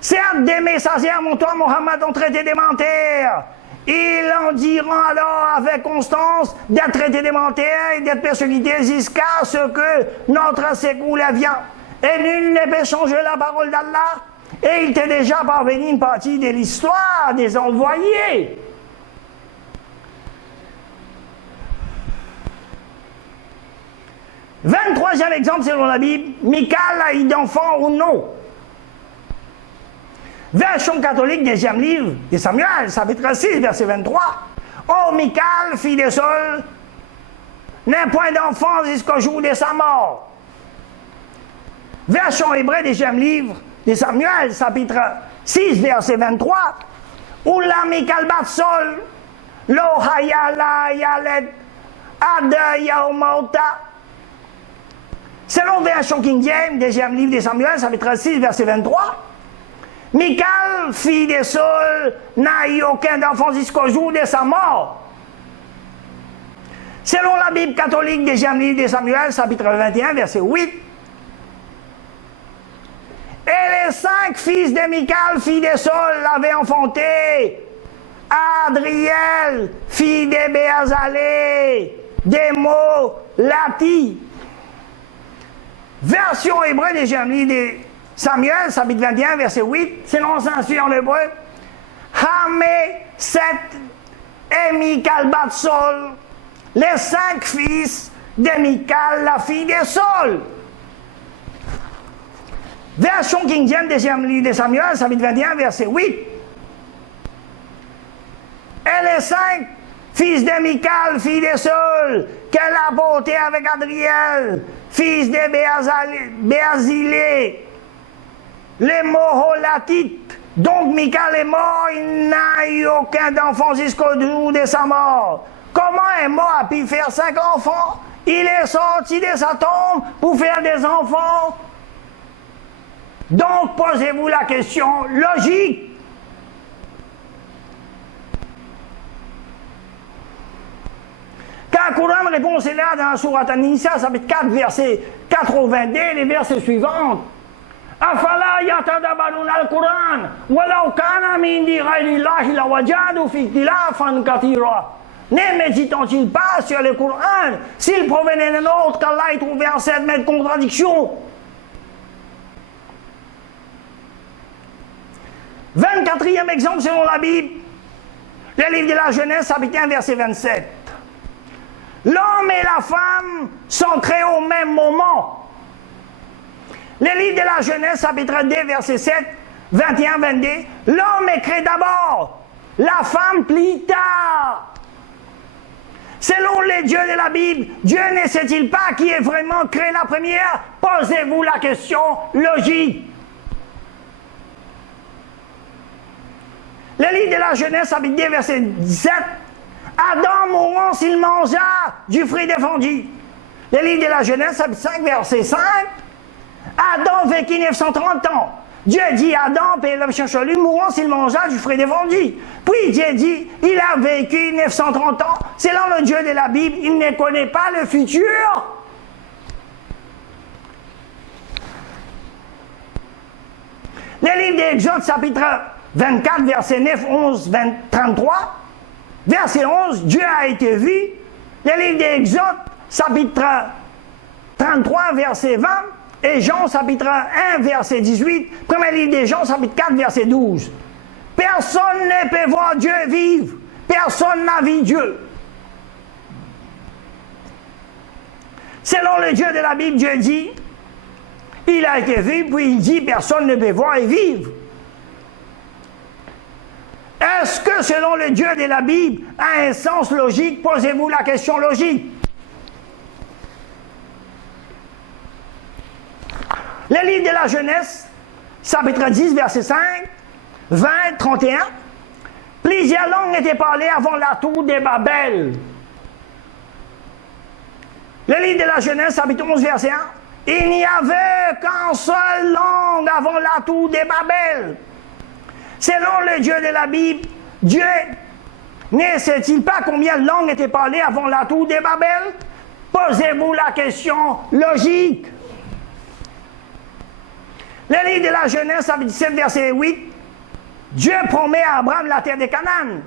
Certes, des messagers mon toi, Mohammed, ont traité des menteurs. Ils en diront alors avec constance d'être traités des menteurs et d'être persécutés jusqu'à ce que notre secours vient. Et nul ne peut changer la parole d'Allah. Et il t'est déjà parvenu une partie de l'histoire des envoyés. Deuxième exemple selon la Bible, Michal a eu d'enfant ou non? Version catholique, deuxième livre de Samuel, chapitre 6, verset 23. Oh, Michal, fille de Saul, n'a point d'enfant jusqu'au jour de sa mort. Version hébreu, deuxième livre de Samuel, chapitre 6, verset 23. Où la Michal bat Saul, lo hayala yalet ad yaumauta. Selon version King James, deuxième livre de Samuel, chapitre 6, verset 23. Michal, fille de Saul, n'a eu aucun enfant jusqu'au jour de sa mort. Selon la Bible catholique, deuxième livre de Samuel, chapitre 21, verset 8. Et les 5 fils de Michal, fille de Saul, l'avaient enfanté. Adriel, fille de Béazalé, Démo, Lati. Version hébreu deuxième livre de Samuel, chapitre 21, verset 8, selon Saint-Suit en hébreu. Hamé, Seth et Michal bat Saul, les 5 fils de Michal, la fille de Saul. Version King James, deuxième livre de Samuel, chapitre 21, verset 8. Et les 5 fils de Michal, fille de Saul, qu'elle a porté avec Adriel, fils de Béazilé, les Moholatites. Donc Michal est mort, il n'a eu aucun d'enfant jusqu'au jour de sa mort. Comment un mort a pu faire 5 enfants? Il est sorti de sa tombe pour faire des enfants. Donc posez-vous la question logique. Quand Coran répond cela dans la sourate An-Nisa, chapitre 4, verset 82, les versets suivants. Afala yatadabbaruna al-Quran, walau kana min indi ghayri Allahi lawajadu fi ikhtilafan kathira. Ne méditent-ils pas sur le Coran? S'il provenait d'un autre qu'Allah y trouvait en cette même contradiction. 24e exemple selon la Bible, le livre de la Genèse, chapitre 1, verset 27. L'homme et la femme sont créés au même moment. Le livre de la Genèse, chapitre 2, verset 7, 21-22. L'homme est créé d'abord, la femme plus tard. Selon les dieux de la Bible, Dieu ne sait-il pas qui est vraiment créé la première? Posez-vous la question logique. Le livre de la Genèse, chapitre 2, verset 17. Adam mourant s'il mangea du fruit défendu. Le livre de la Genèse, chapitre 5, verset 5. Adam vécut 930 ans. Dieu dit à Adam, paix et l'homme cherche lui, mourant s'il mangea du fruit défendu. Puis Dieu dit, il a vécu 930 ans. Selon le Dieu de la Bible, il ne connaît pas le futur. Le livre d'Exode, chapitre 24, verset 9, 11, 20, 33. Verset 11, Dieu a été vu. Le livre d'Exode, chapitre 33, verset 20. Et Jean, chapitre 1, verset 18. Premier livre de Jean, chapitre 4, verset 12. Personne ne peut voir Dieu vivre. Personne n'a vu Dieu. Selon le Dieu de la Bible, Dieu dit, il a été vu, puis il dit, personne ne peut voir et vivre. Est-ce que selon le Dieu de la Bible a un sens logique? Posez-vous la question logique. Le livre de la Genèse, chapitre 10, verset 5, 20, 31. Plusieurs langues étaient parlées avant la tour de Babel. Le livre de la Genèse, chapitre 11, verset 1. Il n'y avait qu'une seule langue avant la tour de Babel. Selon le Dieu de la Bible, Dieu ne sait-il pas combien de langues étaient parlées avant la tour de Babel? Posez-vous la question logique. Le livre de la Genèse, chapitre 17, verset 8. Dieu promet à Abraham la terre de Canaan.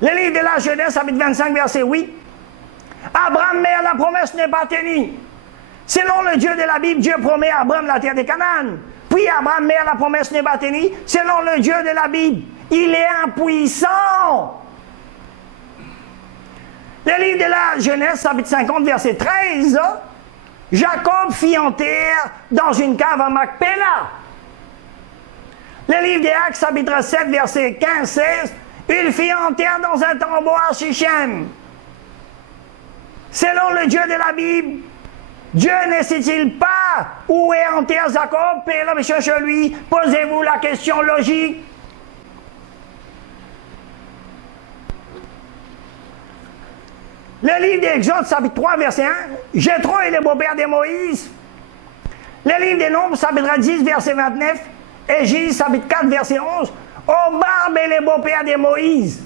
Le livre de la Genèse, chapitre 25, verset 8. Abraham, mais la promesse n'est pas tenue. Selon le Dieu de la Bible, Dieu promet à Abraham la terre de Canaan. Puis Abraham, mais la promesse n'est pas tenue. Selon le Dieu de la Bible, il est impuissant. Le livre de la Genèse, chapitre 50, verset 13. Jacob fit enterre dans une cave à Macpéla. Le livre des Actes, chapitre 7, verset 15-16, il fit enterre dans un tombeau à Sichem. Selon le Dieu de la Bible, Dieu ne sait-il pas où est enterré Jacob? Père l'homme cherche lui. Posez-vous la question logique. Le livre d'Exode, chapitre 3, verset 1, Jéthro est le beau-père de Moïse. Le livre des Nombres, chapitre 10, verset 29, Égide, chapitre 4, verset 11, Hobab est le beau-père de Moïse.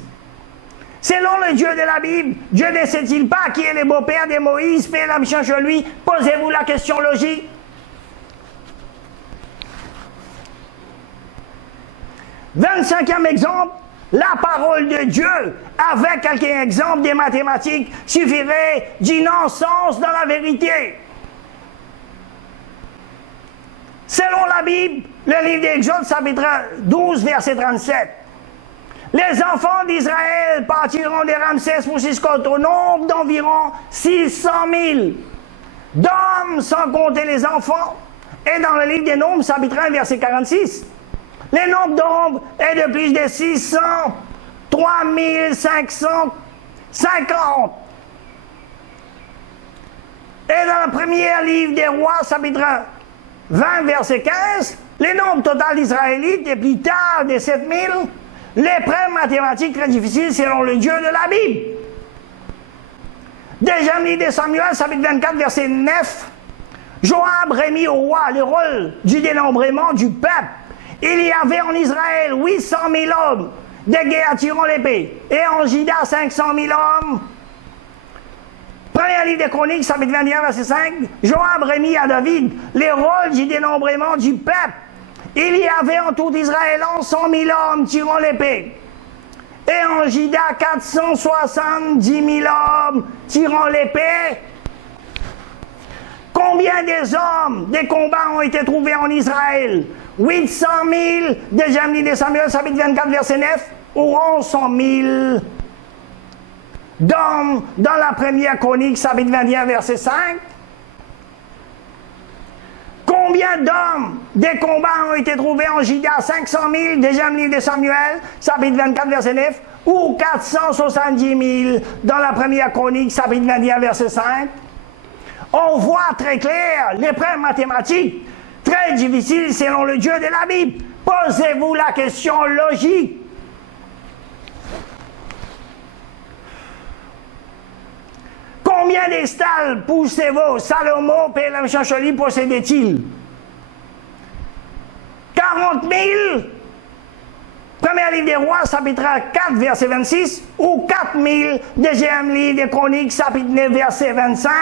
Selon le Dieu de la Bible, Dieu ne sait-il pas qui est le beau-père de Moïse? Père l'homme cherche lui. Posez-vous la question logique. 25e exemple, la parole de Dieu, avec quelques exemples des mathématiques, suffirait du non-sens dans la vérité. Selon la Bible, le livre d'Exode, chapitre 12, verset 37, les enfants d'Israël partiront de Ramsès pour Succoth au nombre d'environ 600 000 d'hommes, sans compter les enfants. Et dans le livre des Nombres, chapitre 1, verset 46, le nombre d'hommes est de plus de 600, 3550. Et dans le premier livre des Rois, chapitre 20, verset 15, le nombre total d'Israélites est plus tard de 7000. L'épreuve mathématique très difficile selon le Dieu de la Bible. Déjà, livre de Samuel, chapitre 24, verset 9, Joab remit au roi le rôle du dénombrement du peuple. Il y avait en Israël 800 000 hommes de guerre tirant l'épée, et en Juda 500 000 hommes. Premier livre des Chroniques, chapitre 21, verset 5, Joab remit à David le rôle du dénombrement du peuple. Il y avait en tout Israël 100 000 hommes tirant l'épée. Et en Juda, 470 000 hommes tirant l'épée. Combien des hommes des combats ont été trouvés en Israël? 800 000, deuxième livre de Samuel, chapitre 24, verset 9, ou 100 000 d'hommes dans la première chronique, chapitre 21, verset 5. Combien d'hommes des combats ont été trouvés en Juda? 500 000, deuxième livre de Samuel, chapitre 24, verset 9, ou 470 000 dans la première chronique, chapitre 21, verset 5. On voit très clair l'épreuve mathématique, très difficile selon le Dieu de la Bible. Posez-vous la question logique. Combien de stalles pour Sévo, Salomon, Père l'homme Chancholi possédait-il? 40 000. Premier livre des Rois, chapitre 4, verset 26, ou 4 000, deuxième livre des Chroniques, chapitre 9, verset 25.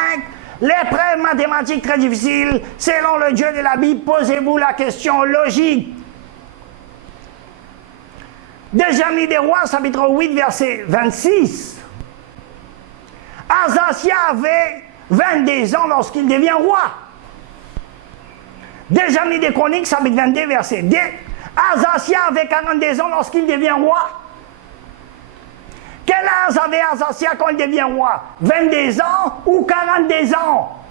L'épreuve mathématique très difficile, selon le Dieu de la Bible, posez-vous la question logique. Deuxième livre des Rois, chapitre 8, verset 26. Azasia avait 22 ans lorsqu'il devient roi. Deuxième livre des Chroniques, chapitre 22, verset 2. Azasia avait 42 ans lorsqu'il devient roi. Quel âge avait Azasia quand il devient roi? 22 ans ou 42 ans?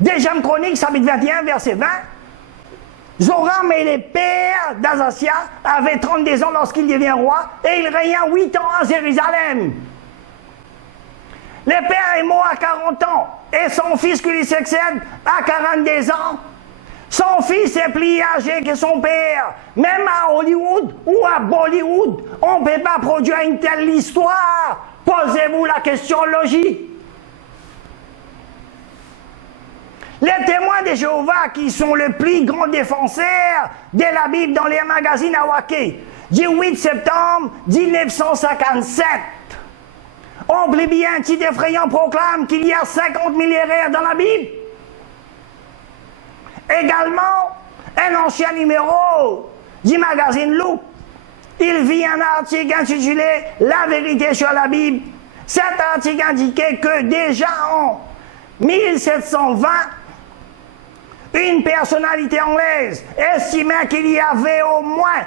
Deuxième Chronique, chapitre 21, verset 20. Joram et les pères d'Azasia avaient 32 ans lorsqu'il devient roi et il régna 8 ans à Jérusalem. Le père est mort à 40 ans et son fils qui lui succède à 42 ans. Son fils est plus âgé que son père. Même à Hollywood ou à Bollywood, on ne peut pas produire une telle histoire. Posez-vous la question logique. Les témoins de Jéhovah, qui sont le plus grand défenseur de la Bible dans les magazines Awake, du 8 septembre 1957, on publie un titre effrayant proclame qu'il y a 50 000 erreurs dans la Bible. Également, un ancien numéro du magazine Look, il vit un article intitulé « La vérité sur la Bible ». Cet article indiquait que déjà en 1720, une personnalité anglaise estimait qu'il y avait au moins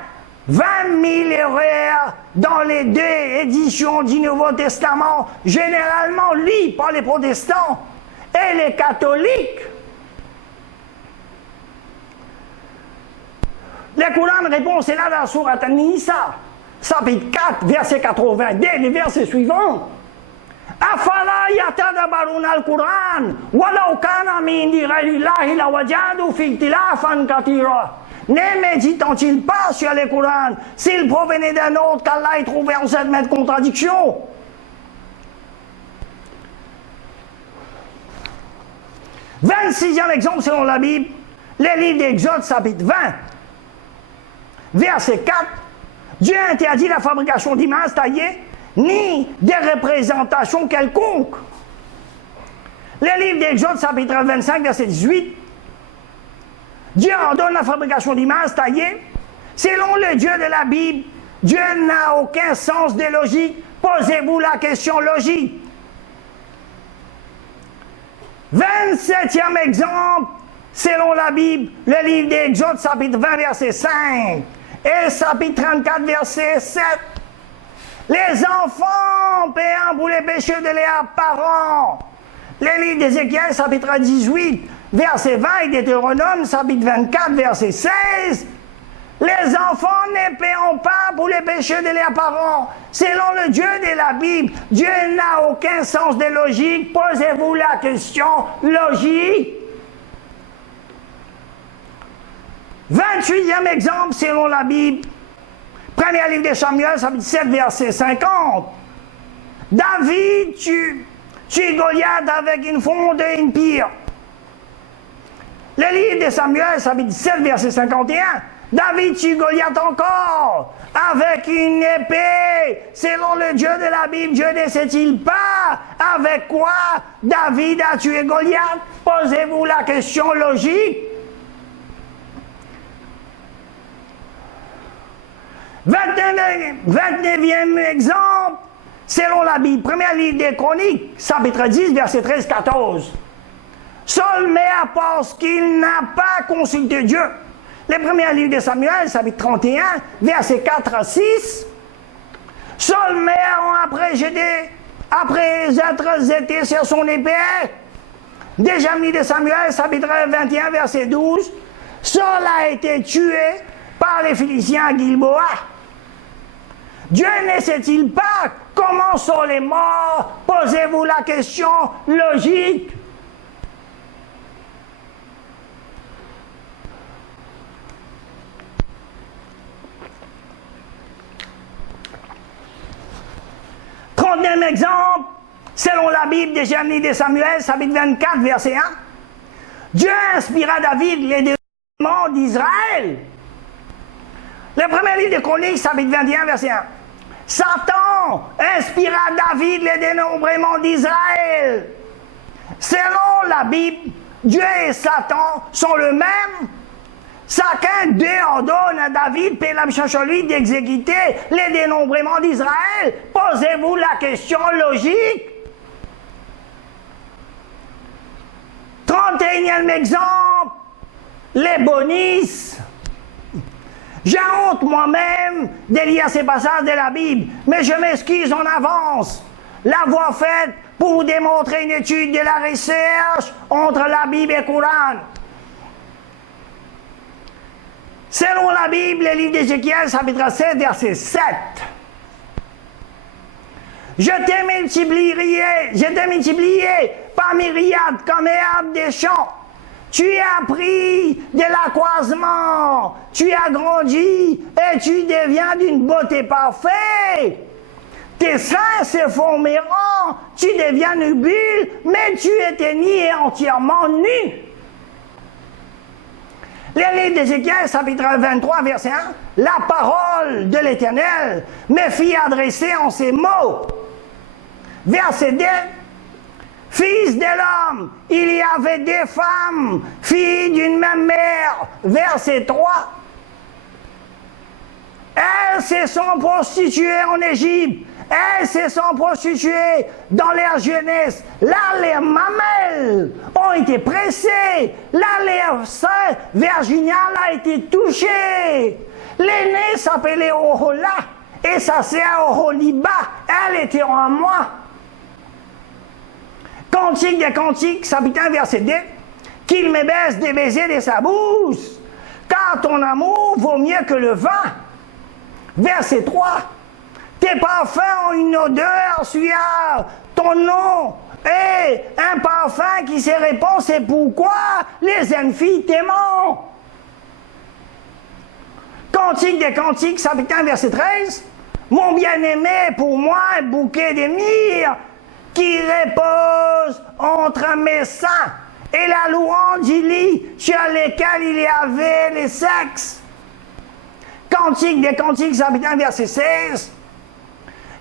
20 000 erreurs dans les 2 éditions du Nouveau Testament, généralement lues par les protestants et les catholiques. Le Coran répond, c'est là dans la sourate An-Nisa, chapitre 4, verset 80, dès les versets suivants. Afala yatadabbaruna al-Quran, walau kana min indi ghayrillahi lawajadu fi ikhtilafan kathira. Ne méditent-ils pas sur le Coran s'ils provenaient d'un autre qu'Allah ait trouvé en cette même contradiction? « 26e exemple selon la Bible, le livre d'Exode, chapitre 20, verset 4. Dieu interdit la fabrication d'images taillées, ni des représentations quelconques. Le livre d'Exode, chapitre 25, verset 18. Dieu ordonne la fabrication d'images taillées. Selon le Dieu de la Bible, Dieu n'a aucun sens de logique. Posez-vous la question logique. 27e exemple, selon la Bible, le livre d'Exode, chapitre 20, verset 5, et chapitre 34, verset 7. Les enfants payant pour les péchés de leurs parents. Le livre d'Ézéchiel, chapitre 18, verset 20, et Deutéronome, chapitre 24, verset 16. Les enfants ne paieront pas pour les péchés de leurs parents. Selon le Dieu de la Bible, Dieu n'a aucun sens de logique. Posez-vous la question logique. 28e exemple selon la Bible. Premier livre de Samuel, chapitre 7, verset 50. David tue Goliath avec une fronde et une pierre. Le livre de Samuel, chapitre 7, verset 51. David tue Goliath encore avec une épée. Selon le Dieu de la Bible, Dieu ne sait-il pas avec quoi David a tué Goliath? Posez-vous la question logique. 29e exemple, selon la Bible, premier livre des Chroniques, chapitre 10, verset 13-14. Saul meurt parce qu'il n'a pas consulté Dieu. Le premier livre de Samuel, chapitre 31, verset 4 à 6. Saul meurt après être jeté sur son épée. Deuxième livre de Samuel, chapitre 21, verset 12. Saul a été tué par les Philistins à Gilboa. Dieu ne sait-il pas comment Saul est mort? Posez-vous la question logique. Troisième exemple, selon la Bible, deuxième livre de Samuel, chapitre 24, verset 1. Dieu inspira David les dénombrements d'Israël. Le premier livre de Chroniques, chapitre 21, verset 1. Satan inspira David les dénombrements d'Israël. Selon la Bible, Dieu et Satan sont le même. Chacun d'eux ordonne à David, Père sur lui, d'exécuter les dénombrements d'Israël. Posez-vous la question logique. 31e exemple, les bonus. J'ai honte moi-même de lire ces passages de la Bible, mais je m'excuse en avance. L'avoir faite pour vous démontrer une étude de la recherche entre la Bible et le Coran. Selon la Bible, le livre d'Ézéchiel, chapitre 7, verset 7. Je t'ai multiplié par myriades comme herbe des champs. Tu as pris de l'accroissement, tu as grandi et tu deviens d'une beauté parfaite. Tes seins se formeront, tu deviens nubile, mais tu étais ni et entièrement nu. Le livre d'Ézéchiel, chapitre 23, verset 1, la parole de l'Éternel me fit adresser en ces mots. Verset 2, fils de l'homme, il y avait deux femmes, filles d'une même mère. Verset 3, elles se sont prostituées en Égypte. Elles se sont prostituées dans leur jeunesse. Là, leurs mamelles ont été pressées. Là, leur sein virginal a été touché. L'aînée s'appelait Ohola et sa sœur Oholiba, elle était en moi. Cantique des Cantiques, chapitre 1, verset 2, qu'il me baisse des baisers de sa bouche, car ton amour vaut mieux que le vin. Verset 3, tes parfums ont une odeur suave, ton nom est un parfum qui se répand, c'est pourquoi les jeunes filles t'aiment. Cantique des Cantiques, chapitre 1, verset 13, mon bien-aimé, pour moi, un bouquet de myrrhe qui repose entre mes seins et la louange du lit sur lequel il y avait les sexes. Cantique des Cantiques, chapitre 1, verset 16.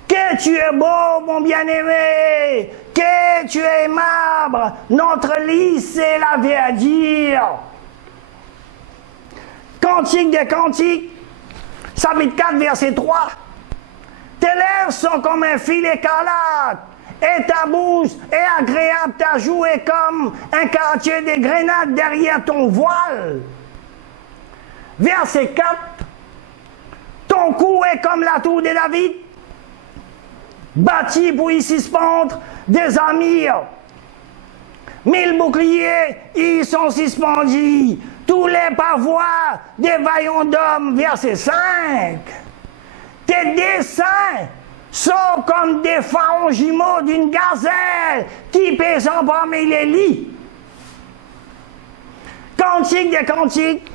Que tu es beau, mon bien-aimé, que tu es aimable, notre lit, c'est la verdure. Cantique des Cantiques, chapitre 4, verset 3. Tes lèvres sont comme un fil écarlate, et ta bouche est agréable, ta joue est comme un quartier de grenades derrière ton voile. Verset 4. Ton cou est comme la tour de David, bâti pour y suspendre des armures. 1000 boucliers y sont suspendus, tous les pavois des vaillants d'hommes. Verset 5. Tes dessins sont comme des pharaons jumeaux d'une gazelle qui pesant parmi les lits. Cantique des Cantiques,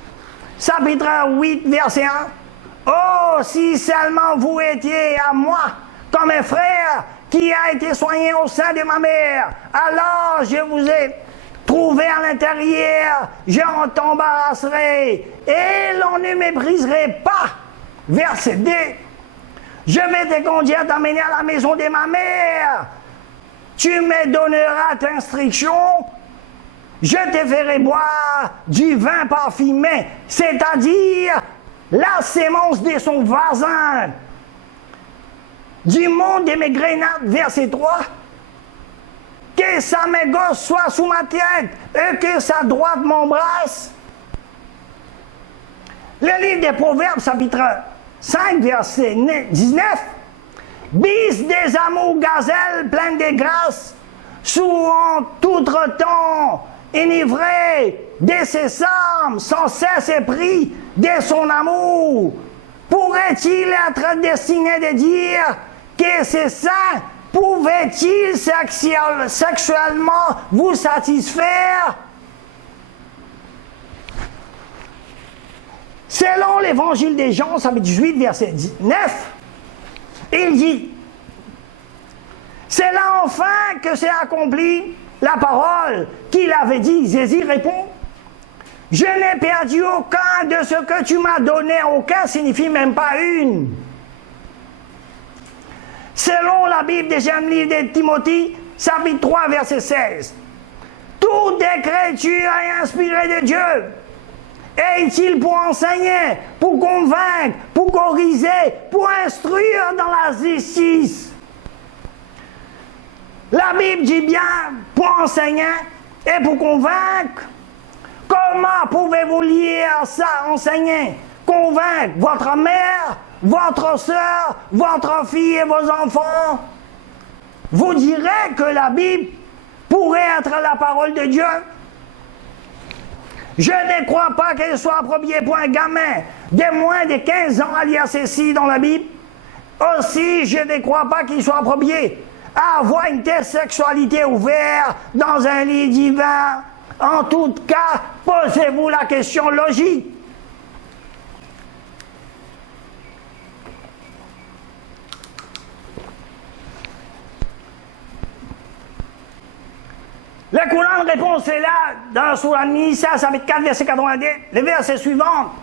chapitre 8, verset 1. Oh, si seulement vous étiez à moi comme un frère qui a été soigné au sein de ma mère, alors je vous ai trouvé à l'intérieur, je en t'embarrasserai et l'on ne mépriserait pas. Verset 2. Je vais te conduire t'amener à la maison de ma mère. Tu me donneras d'instruction. Je te ferai boire du vin parfumé, c'est-à-dire la sémence de son voisin. Du monde de mes grenades, verset 3. Que sa main gauche soit sous ma tête et que sa droite m'embrasse. Le livre des Proverbes, chapitre 5, verset 19. Bis des amours gazelles pleines de grâce, souvent tout temps enivré de ses âmes, sans cesse épris de son amour. Pourrait-il être destiné de dire que ces saints pouvaient-ils sexuellement vous satisfaire? Selon l'évangile des Jean, chapitre 18, verset 9, il dit, c'est là enfin que s'est accomplie la parole qu'il avait dit. Jésus répond, je n'ai perdu aucun de ce que tu m'as donné, aucun signifie même pas une. Selon la Bible des jeunes livres de Timothée, chapitre 3, verset 16, toute écriture est inspirée de Dieu est utile pour enseigner, pour convaincre, pour corriger, pour instruire dans la justice. La Bible dit bien pour enseigner et pour convaincre. Comment pouvez-vous lire ça, enseigner, convaincre votre mère, votre soeur, votre fille et vos enfants? Vous direz que la Bible pourrait être la parole de Dieu? Je ne crois pas qu'elle soit appropriée pour un gamin de moins de 15 ans à lire ceci dans la Bible. Aussi, je ne crois pas qu'il soit approprié à avoir une telle sexualité ouverte dans un lit divin. En tout cas, posez-vous la question logique. Le Coran répond cela dans la Sourate Nisa, chapitre 4, verset 82, le verset suivant.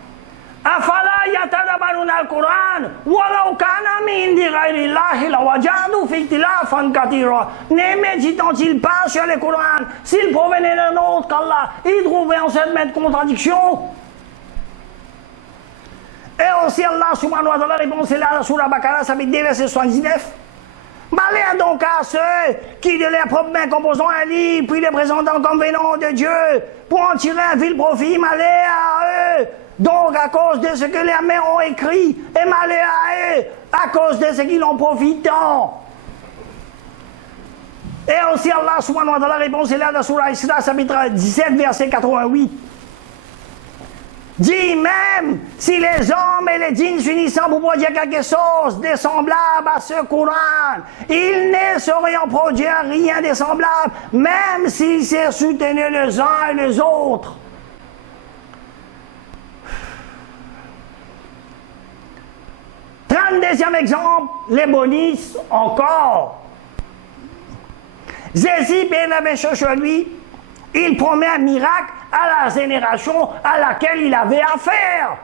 Afala yatadabbaruna al-Quran walau kana min indi ghayri Allahi lawajadu fi ikhtilafan kathira. Ne méditant-ils pas sur le Coran s'il provenait d'un autre qu'Allah, ils trouvaient en cette même contradiction. Et aussi Allah subhanahu wa ta'ala répond cela dans la Sourate Baqarah, chapitre 2, verset 79. Malheur donc à ceux qui de leurs propres mains composant un livre, puis le présentant comme venant de Dieu, pour en tirer un vil profit, malheur à eux. Donc, à cause de ce que les mains ont écrit, et malheur à eux, à cause de ce qu'ils en profitent. Et aussi, Allah subhanahu wa ta'ala, la réponse est là dans Surah Isra, chapitre 17, verset 88. Dit même, si les hommes et les djinns s'unissent pour produire quelque chose de semblable à ce Coran, ils ne sauraient en produire rien de semblable, même s'ils se soutenaient les uns et les autres. Deuxième exemple, les bonus encore. Jésus, bien avait cherché lui, il promet un miracle à la génération à laquelle il avait affaire.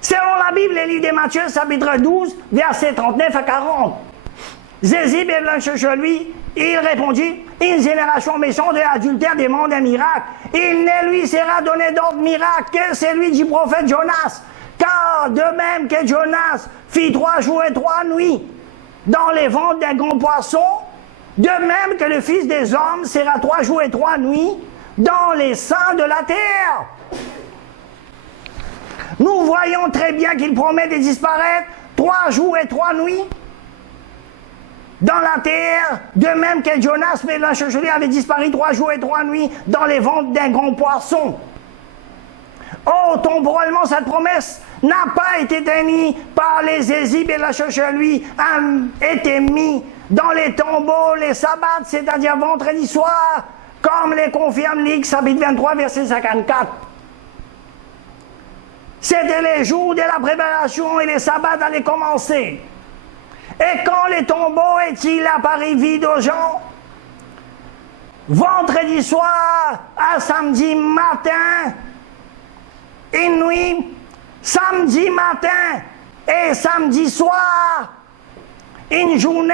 Selon la Bible, le livre de Matthieu, chapitre 12, versets 39 à 40. Jésus, bien cherché lui, il répondit, une génération méchante et adultère demande un miracle. Il ne lui sera donné d'autre miracle que celui du prophète Jonas. Car de même que Jonas fit 3 jours et 3 nuits dans les ventres d'un grand poisson, de même que le Fils des hommes sera 3 jours et 3 nuits dans les seins de la terre. Nous voyons très bien qu'il promet de disparaître 3 jours et 3 nuits dans la terre, de même que Jonas, mais l'enchevêtré avait disparu 3 jours et 3 nuits dans les ventres d'un grand poisson. Oh, temporellement, cette promesse n'a pas été tenue par les Égyptes et la cherche lui a été mis dans les tombeaux, les sabbats, c'est-à-dire vendredi soir, comme les confirme Luc, chapitre 23, verset 54. C'était les jours de la préparation et les sabbats allaient commencer. Et quand les tombeaux est-il apparu vides aux gens, vendredi soir à samedi matin, une nuit, samedi matin et samedi soir, une journée,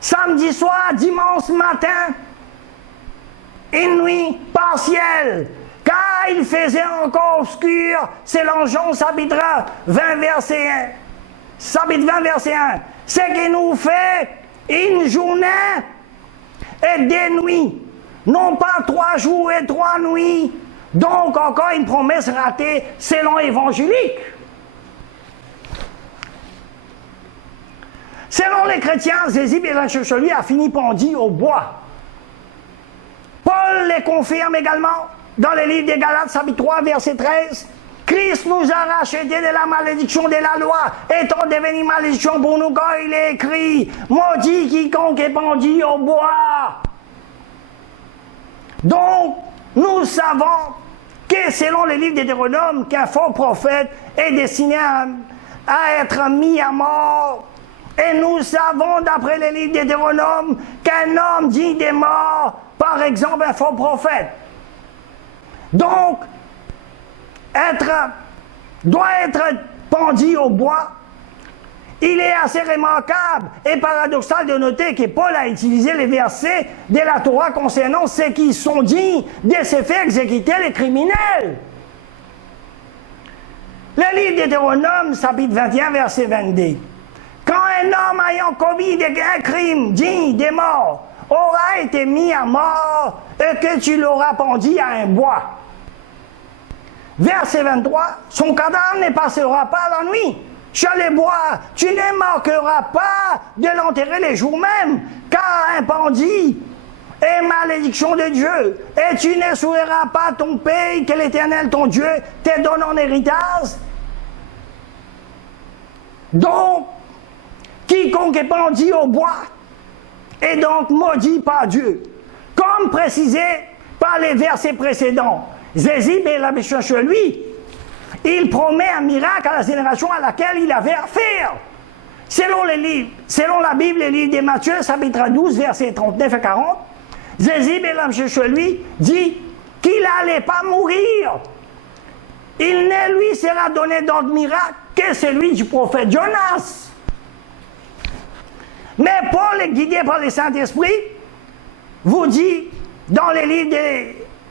samedi soir, dimanche matin, une nuit partielle, car il faisait encore obscur, selon Jean chapitre 20 verset 1. Chapitre 20 verset 1. Ce qui nous fait une journée et des nuits. Non pas 3 jours et 3 nuits, donc encore une promesse ratée selon évangélique. Selon les chrétiens, Jésus et lui a fini pendu au bois. Paul les confirme également dans le livre des Galates, chapitre 3, verset 13. Christ nous a rachetés de la malédiction de la loi, étant devenu malédiction pour nous quand il est écrit « Maudit quiconque est pendu au bois ». Donc, nous savons que selon le livre de Deutéronome, qu'un faux prophète est destiné à être mis à mort. Et nous savons, d'après le livre de Deutéronome, qu'un homme dit des morts, par exemple un faux prophète. Donc, doit être pendu au bois. Il est assez remarquable et paradoxal de noter que Paul a utilisé les versets de la Torah concernant ceux qui sont dignes de se faire exécuter les criminels. Le livre de Deutéronome, chapitre 21, verset 22. Quand un homme ayant commis un crime digne des morts aura été mis à mort et que tu l'auras pendu à un bois. Verset 23, son cadavre ne passera pas la nuit sur les bois, tu ne manqueras pas de l'enterrer les jours même, car un pendu est malédiction de Dieu, et tu ne souilleras pas ton pays que l'Éternel ton Dieu te donne en héritage. Donc, quiconque est pendu au bois est donc maudit par Dieu, comme précisé par les versets précédents. Jésus, la mission sur lui, il promet un miracle à la génération à laquelle il avait affaire. Selon la Bible, le livre de Matthieu, chapitre 12, versets 39 et 40, Jésus, la mission sur lui, dit qu'il n'allait pas mourir. Il ne lui sera donné d'autre miracle que celui du prophète Jonas. Mais Paul, guidé par le Saint-Esprit, vous dit dans les livres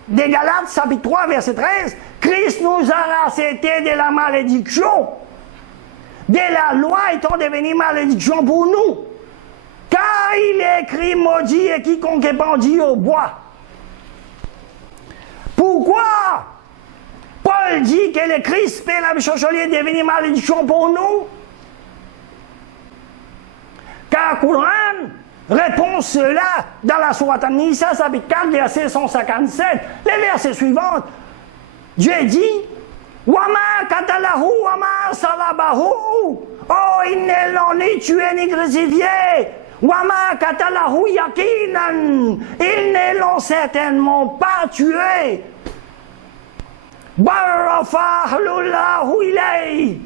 des Galates, chapitre 3, verset 13, Christ nous a rachetés de la malédiction, de la loi étant devenue malédiction pour nous. Car il est écrit maudit et quiconque est pendu au bois. Pourquoi Paul dit que le Christ paie la méchanceté est devenu malédiction pour nous? Car Coran répond cela dans la sourate An-Nisa, chapitre 4, verset 157. Les versets suivants, Dieu dit, Wama katalahu wama salabahu. Oh, il ne l'ont ni tué ni crucifié. Wama katalahu yakinan. Ils ne l'ont certainement pas tué. Barrafahullahu ilayhi.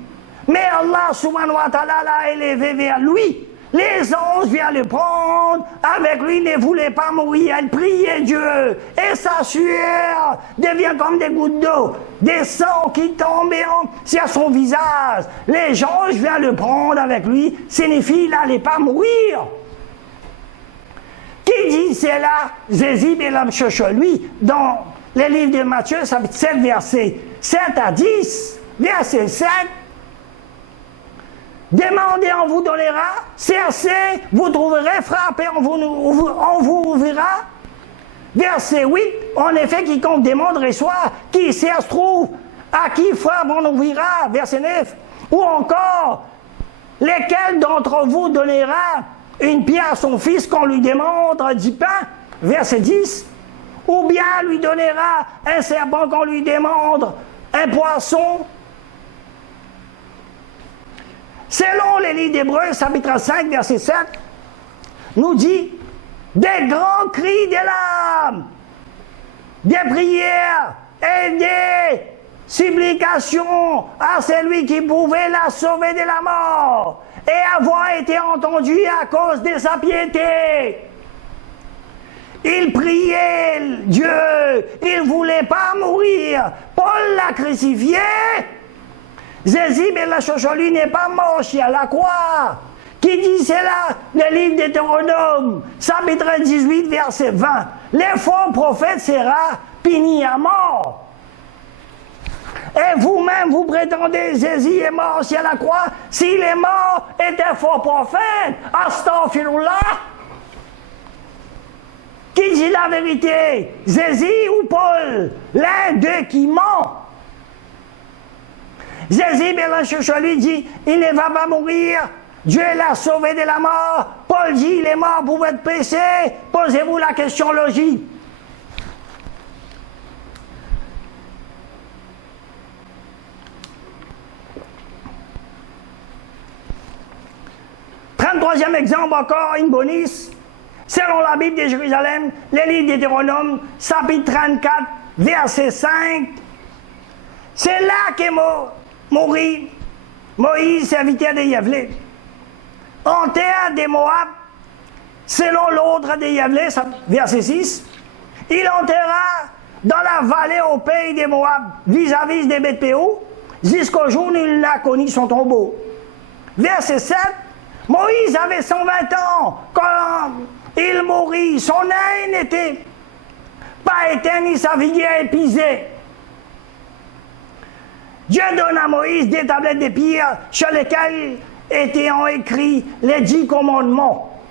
Mais Allah subhanahu wa ta'ala l'a élevé vers lui. Les anges viennent le prendre, avec lui ne voulait pas mourir, il priait Dieu, et sa sueur devient comme des gouttes d'eau, des sangs qui tombaient sur son visage. Les anges viennent le prendre avec lui, signifie qu'il n'allait pas mourir. Qui dit cela? Jésus ben lui, dans les livres de Matthieu, chapitre 7, verset 7 à 10, verset 7. Demandez, on vous donnera. Cherchez, vous trouverez. Frappez, on vous ouvrira. Verset 8. En effet, quiconque demande reçoit. Qui cherche trouve. À qui frappe, on ouvrira. Verset 9. Ou encore, lesquels d'entre vous donnera une pierre à son fils qu'on lui demande 10 pains. Verset 10. Ou bien lui donnera un serpent qu'on lui demande un poisson. Selon les livres d'Hébreux, chapitre 5, verset 7, nous dit des grands cris de l'âme, des prières et des supplications à celui qui pouvait la sauver de la mort et avoir été entendu à cause de sa piété. Il priait Dieu, il ne voulait pas mourir. Paul l'a crucifié. Jésus, ben la lui n'est pas mort à la croix. Qui dit cela? Le livre de Deutéronome, chapitre 18, verset 20. Les faux prophètes sera puni à mort. Et vous-même, vous prétendez Jésus est mort à la croix. S'il est mort, est un faux prophète. Astaghfirullah. Qui dit la vérité? Jésus ou Paul? L'un d'eux qui ment. Jésus, bien lui dit, il ne va pas mourir, Dieu l'a sauvé de la mort. Paul dit, il est mort pour votre péché. Posez-vous la question logique. Troisième exemple encore, une bonus. Selon la Bible de Jérusalem, les livres de Deutéronome, chapitre 34, verset 5. C'est là que Moïse, serviteur de Yahvé, en terre de Moab, selon l'ordre de Yahvé, verset 6, il enterra dans la vallée au pays de Moab, vis-à-vis de Beth-Péor, jusqu'au jour où il n'a connu son tombeau. Verset 7, Moïse avait 120 ans quand il mourut. Son œil n'était pas éteint ni sa vigueur épuisée. Dieu donne à Moïse des tablettes de pierre sur lesquelles étaient écrits les 10 commandements.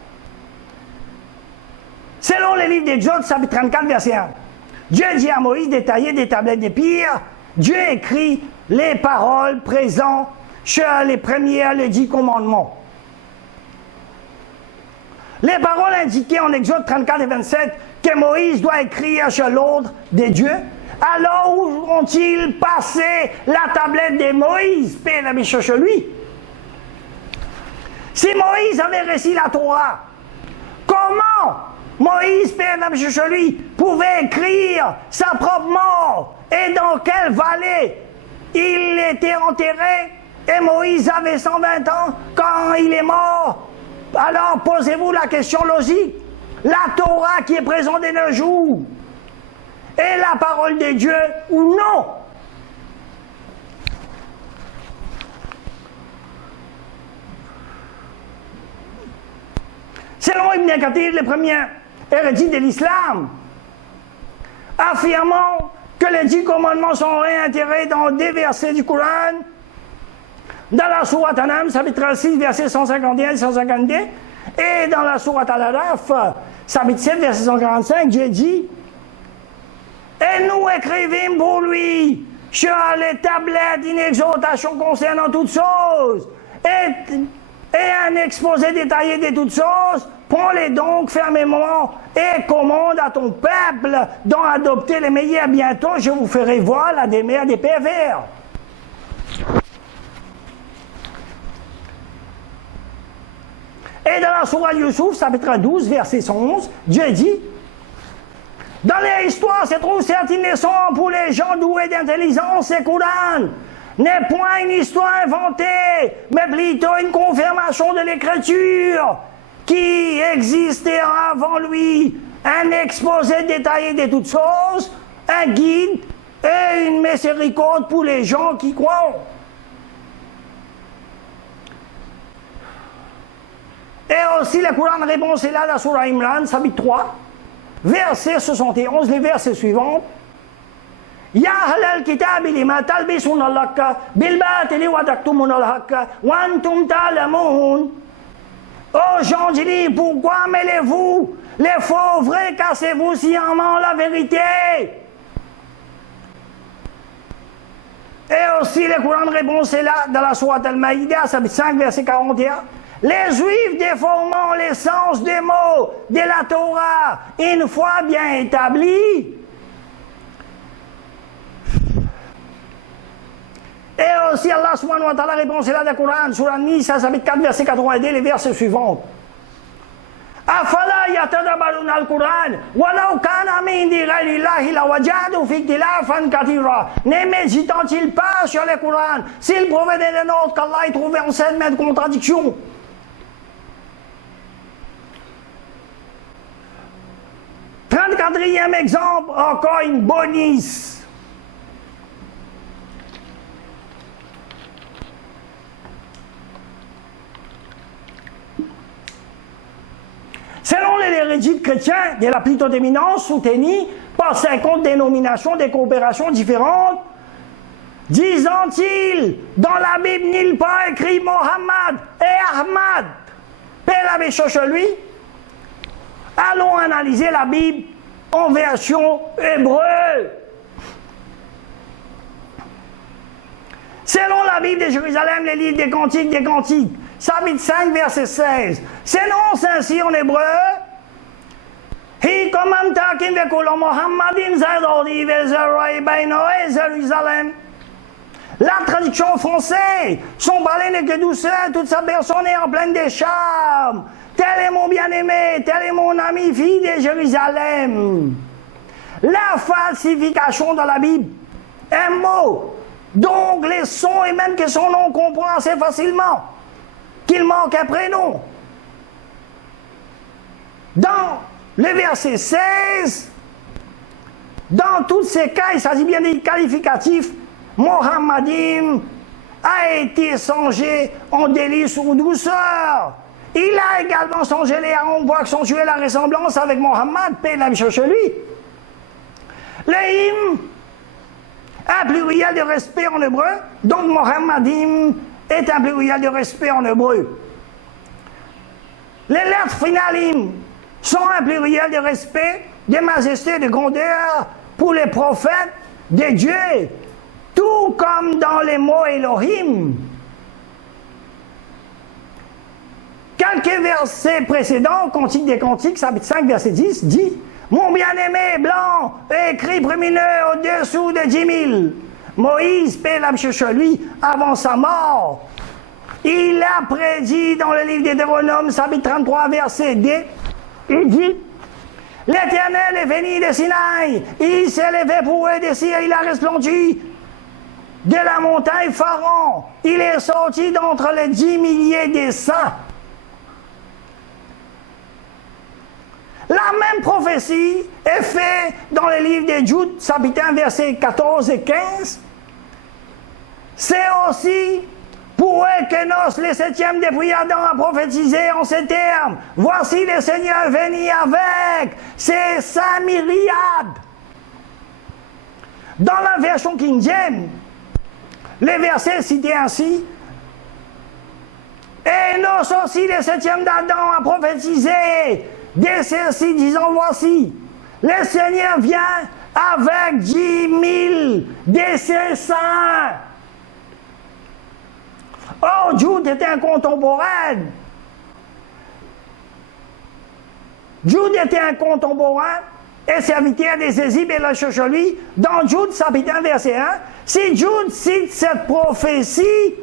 Selon le livre d'Exode, chapitre 34, verset 1, Dieu dit à Moïse de tailler des tablettes de pierre. Dieu écrit les paroles présentes sur les premières, les 10 commandements. Les paroles indiquées en Exode 34 et 27 que Moïse doit écrire sur l'ordre de Dieu. Alors où ont-ils passé la tablette de Moïse? Paix la méchant chez lui. Si Moïse avait réussi la Torah, comment Moïse, paix la méchant chez lui, pouvait écrire sa propre mort et dans quelle vallée il était enterré? Et Moïse avait 120 ans quand il est mort. Alors posez-vous la question logique. La Torah qui est présente de nos jours est la parole de Dieu ou non? Selon Ibn Kathir, le premier érudit de l'islam, affirmant que les 10 commandements sont réintérés dans des versets du Coran, dans la sourate An-Nam, chapitre 6, versets 151 et 152, et dans la sourate Al-Araf, chapitre 7, verset 145, Dieu dit Et nous écrivîmes pour lui sur les tablettes une exhortation concernant toutes choses et un exposé détaillé de toutes choses. Prends-les donc fermement et commande à ton peuple d'en adopter les meilleurs. Bientôt, je vous ferai voir la demeure des pervers. Et dans la sourate Youssouf, chapitre 12, verset 11, Dieu dit: dans les histoires se trouvent certaines leçons pour les gens doués d'intelligence et Coran. N'est point une histoire inventée, mais plutôt une confirmation de l'écriture qui existait avant lui, un exposé détaillé de toutes choses, un guide et une miséricorde pour les gens qui croient. Et aussi le Coran répond là dans la Surah Imran, chapitre 3, verset 71, les versets suivants. Ya ahlal kitab lima talbisuna al-haqqa bil batili wa taktumuna al-haqqa wa antum ta'lamun. Ô gens du livre, pourquoi mêlez-vous les faux vrais, cassez-vous sciemment la vérité? Et aussi le Coran répond là dans la Sourate Al-Maïda, chapitre 5, verset 41. Les Juifs déformant les sens des mots de la Torah, une fois bien établis. Et aussi Allah subhanahu wa ta'ala répond là dans le Coran, sur la Nisa, chapitre 4, verset 82, les versets suivants. Afala yatadabbaruna al-Quran, walau kana min indi ghayri Allahi lawajadu fi ikhtilafan kathira. Ne méditant-il pas sur le Coran, s'il provenait d'un autre qu'Allah y trouvait en scène de contradiction? 34e exemple, encore une bonisse. Selon les hérétiques chrétiens de la plutodéminance soutenue par 50 dénominations de coopérations différentes, disant-ils dans la Bible nulle part écrit Mohammed et Ahmad, paix la sur lui. Allons analyser la Bible en version hébreu. Selon la Bible de Jérusalem, les livres des Cantiques, chapitre 5, verset 16, s'énonce ainsi en hébreu: Hi komamta kim vekolo Mohammadin zardodi vezerai baino et Jérusalem. La traduction française, son balai n'est que douceur, toute sa personne est en pleine de charme. Tel est mon bien-aimé, tel est mon ami, fille de Jérusalem. La falsification dans la Bible, un mot, donc les sons et même que son nom comprend assez facilement, qu'il manque un prénom. Dans le verset 16, dans tous ces cas, il s'agit bien des qualificatifs. Mohammadim a été changé en délice ou douceur. Il a également changé les haons pour accentuer la ressemblance avec Mohammed, paix la mission chez lui. Le hymne, un pluriel de respect en hébreu, donc Mohammadim est un pluriel de respect en hébreu. Les lettres finales hymne sont un pluriel de respect, de majesté, de grandeur pour les prophètes de Dieu, tout comme dans les mots Elohim. Quelques versets précédents, Cantique des Cantiques, chapitre 5, verset 10, dit: Mon bien-aimé blanc, écrit prémineux au-dessous de 10 000. Moïse, paix la chez lui, avant sa mort. Il a prédit dans le livre de Deutéronome, chapitre 33, verset 2, il dit: L'Éternel est venu de Sinaï, il s'est levé pour eux des cieux, il a resplendi de la montagne Pharaon, il est sorti d'entre les 10 milliers des saints. La même prophétie est faite dans le livre de Jude, chapitre 1, versets 14 et 15. C'est aussi pour Ekenos, le 7e depuis Adam, a prophétisé en ces termes: Voici le Seigneur venu avec ses 5 myriades. Dans la version King James, les versets cités ainsi: Enos aussi, le 7e d'Adam, a prophétisé de celle-ci, disant: Voici, le Seigneur vient avec 10 000 de ses saints. Or, Jude était un contemporain. Jude était un contemporain et serviteur des Égyptes et la Chocholie. Dans Jude, chapitre 1, verset 1, si Jude cite cette prophétie,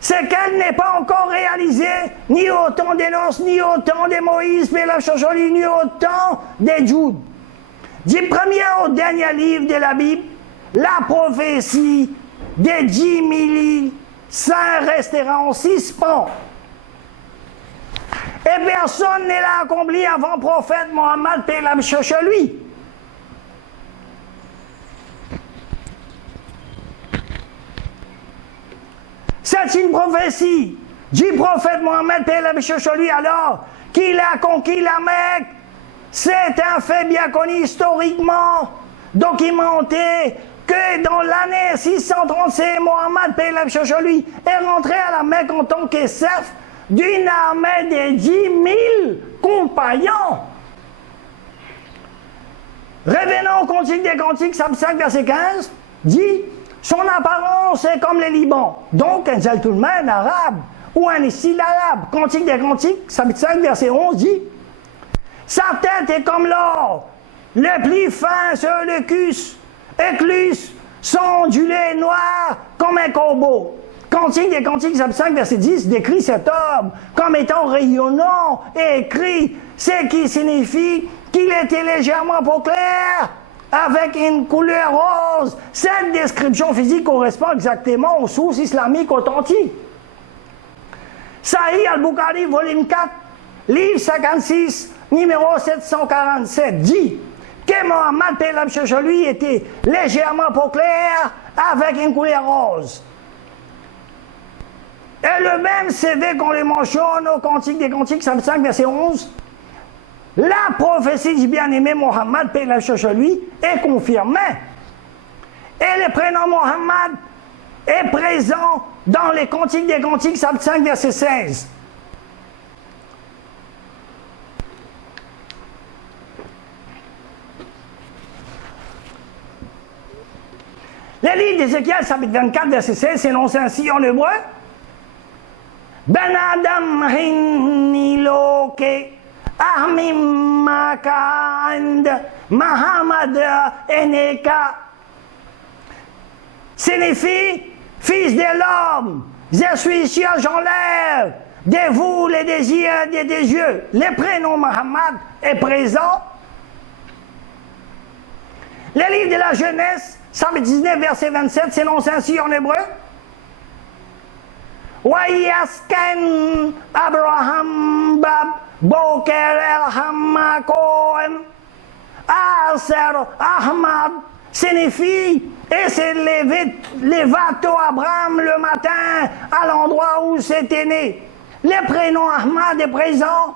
c'est qu'elle n'est pas encore réalisée, ni au temps d'Énos, ni au temps de Moïse, mais la Chocholie, ni au temps de Jude. Du premier au dernier livre de la Bible, la prophétie des 10 000 saints restera en suspens. Et personne ne l'a accompli avant le prophète Mohammed, paix et la sur lui. C'est une prophétie du prophète Mohammed, paix et la sur lui, alors qu'il a conquis la Mecque. C'est un fait bien connu historiquement, documenté, que dans l'année 636, Mohammed, paix et la sur lui, est rentré à la Mecque en tant que chef d'une armée de 10 000 compagnons. Revenons au Cantique des Cantiques, chapitre 5, verset 15, dit « Son apparence est comme le Liban, donc un gentleman arabe, ou un style arabe. » Cantique des Cantiques, chapitre 5, verset 11, dit « Sa tête est comme l'or, le plus fin sur le cus, écluse, son ondulé noir comme un corbeau. » Cantique des Cantiques, chapitre 5, verset 10, décrit cet homme comme étant rayonnant et écrit, ce qui signifie qu'il était légèrement peau claire, avec une couleur rose. Cette description physique correspond exactement aux sources islamiques authentiques. Sahih al-Bukhari, volume 4, livre 56, numéro 747, dit que Mohammed, paix et la sur lui, était légèrement peau claire, avec une couleur rose. Et le même CV qu'on le mentionne au Cantique des Cantiques, chapitre 5, verset 11, la prophétie du bien-aimé Mohammed, paix et la sur lui, est confirmée. Et le prénom Mohammed est présent dans les Cantiques des Cantiques, chapitre 5, verset 16. Le livre d'Ézéchiel, chapitre 24, verset 16, s'énonce ainsi en hébreu. Ben Adam hinni loke ahmim makand Mahamad eneka. Signifie, fils de l'homme, je suis siège en l'air, de vous les désirs des yeux. Le prénom Mohammed est présent. Le livre de la Genèse, chapitre 19, verset 27, s'énonce ainsi en hébreu. Wayasken Abraham Bab Boker El Hamakoem Aser Ahmad signifie et s'est leva tôt Abraham le matin à l'endroit où c'était né. Le prénom Ahmad est présent.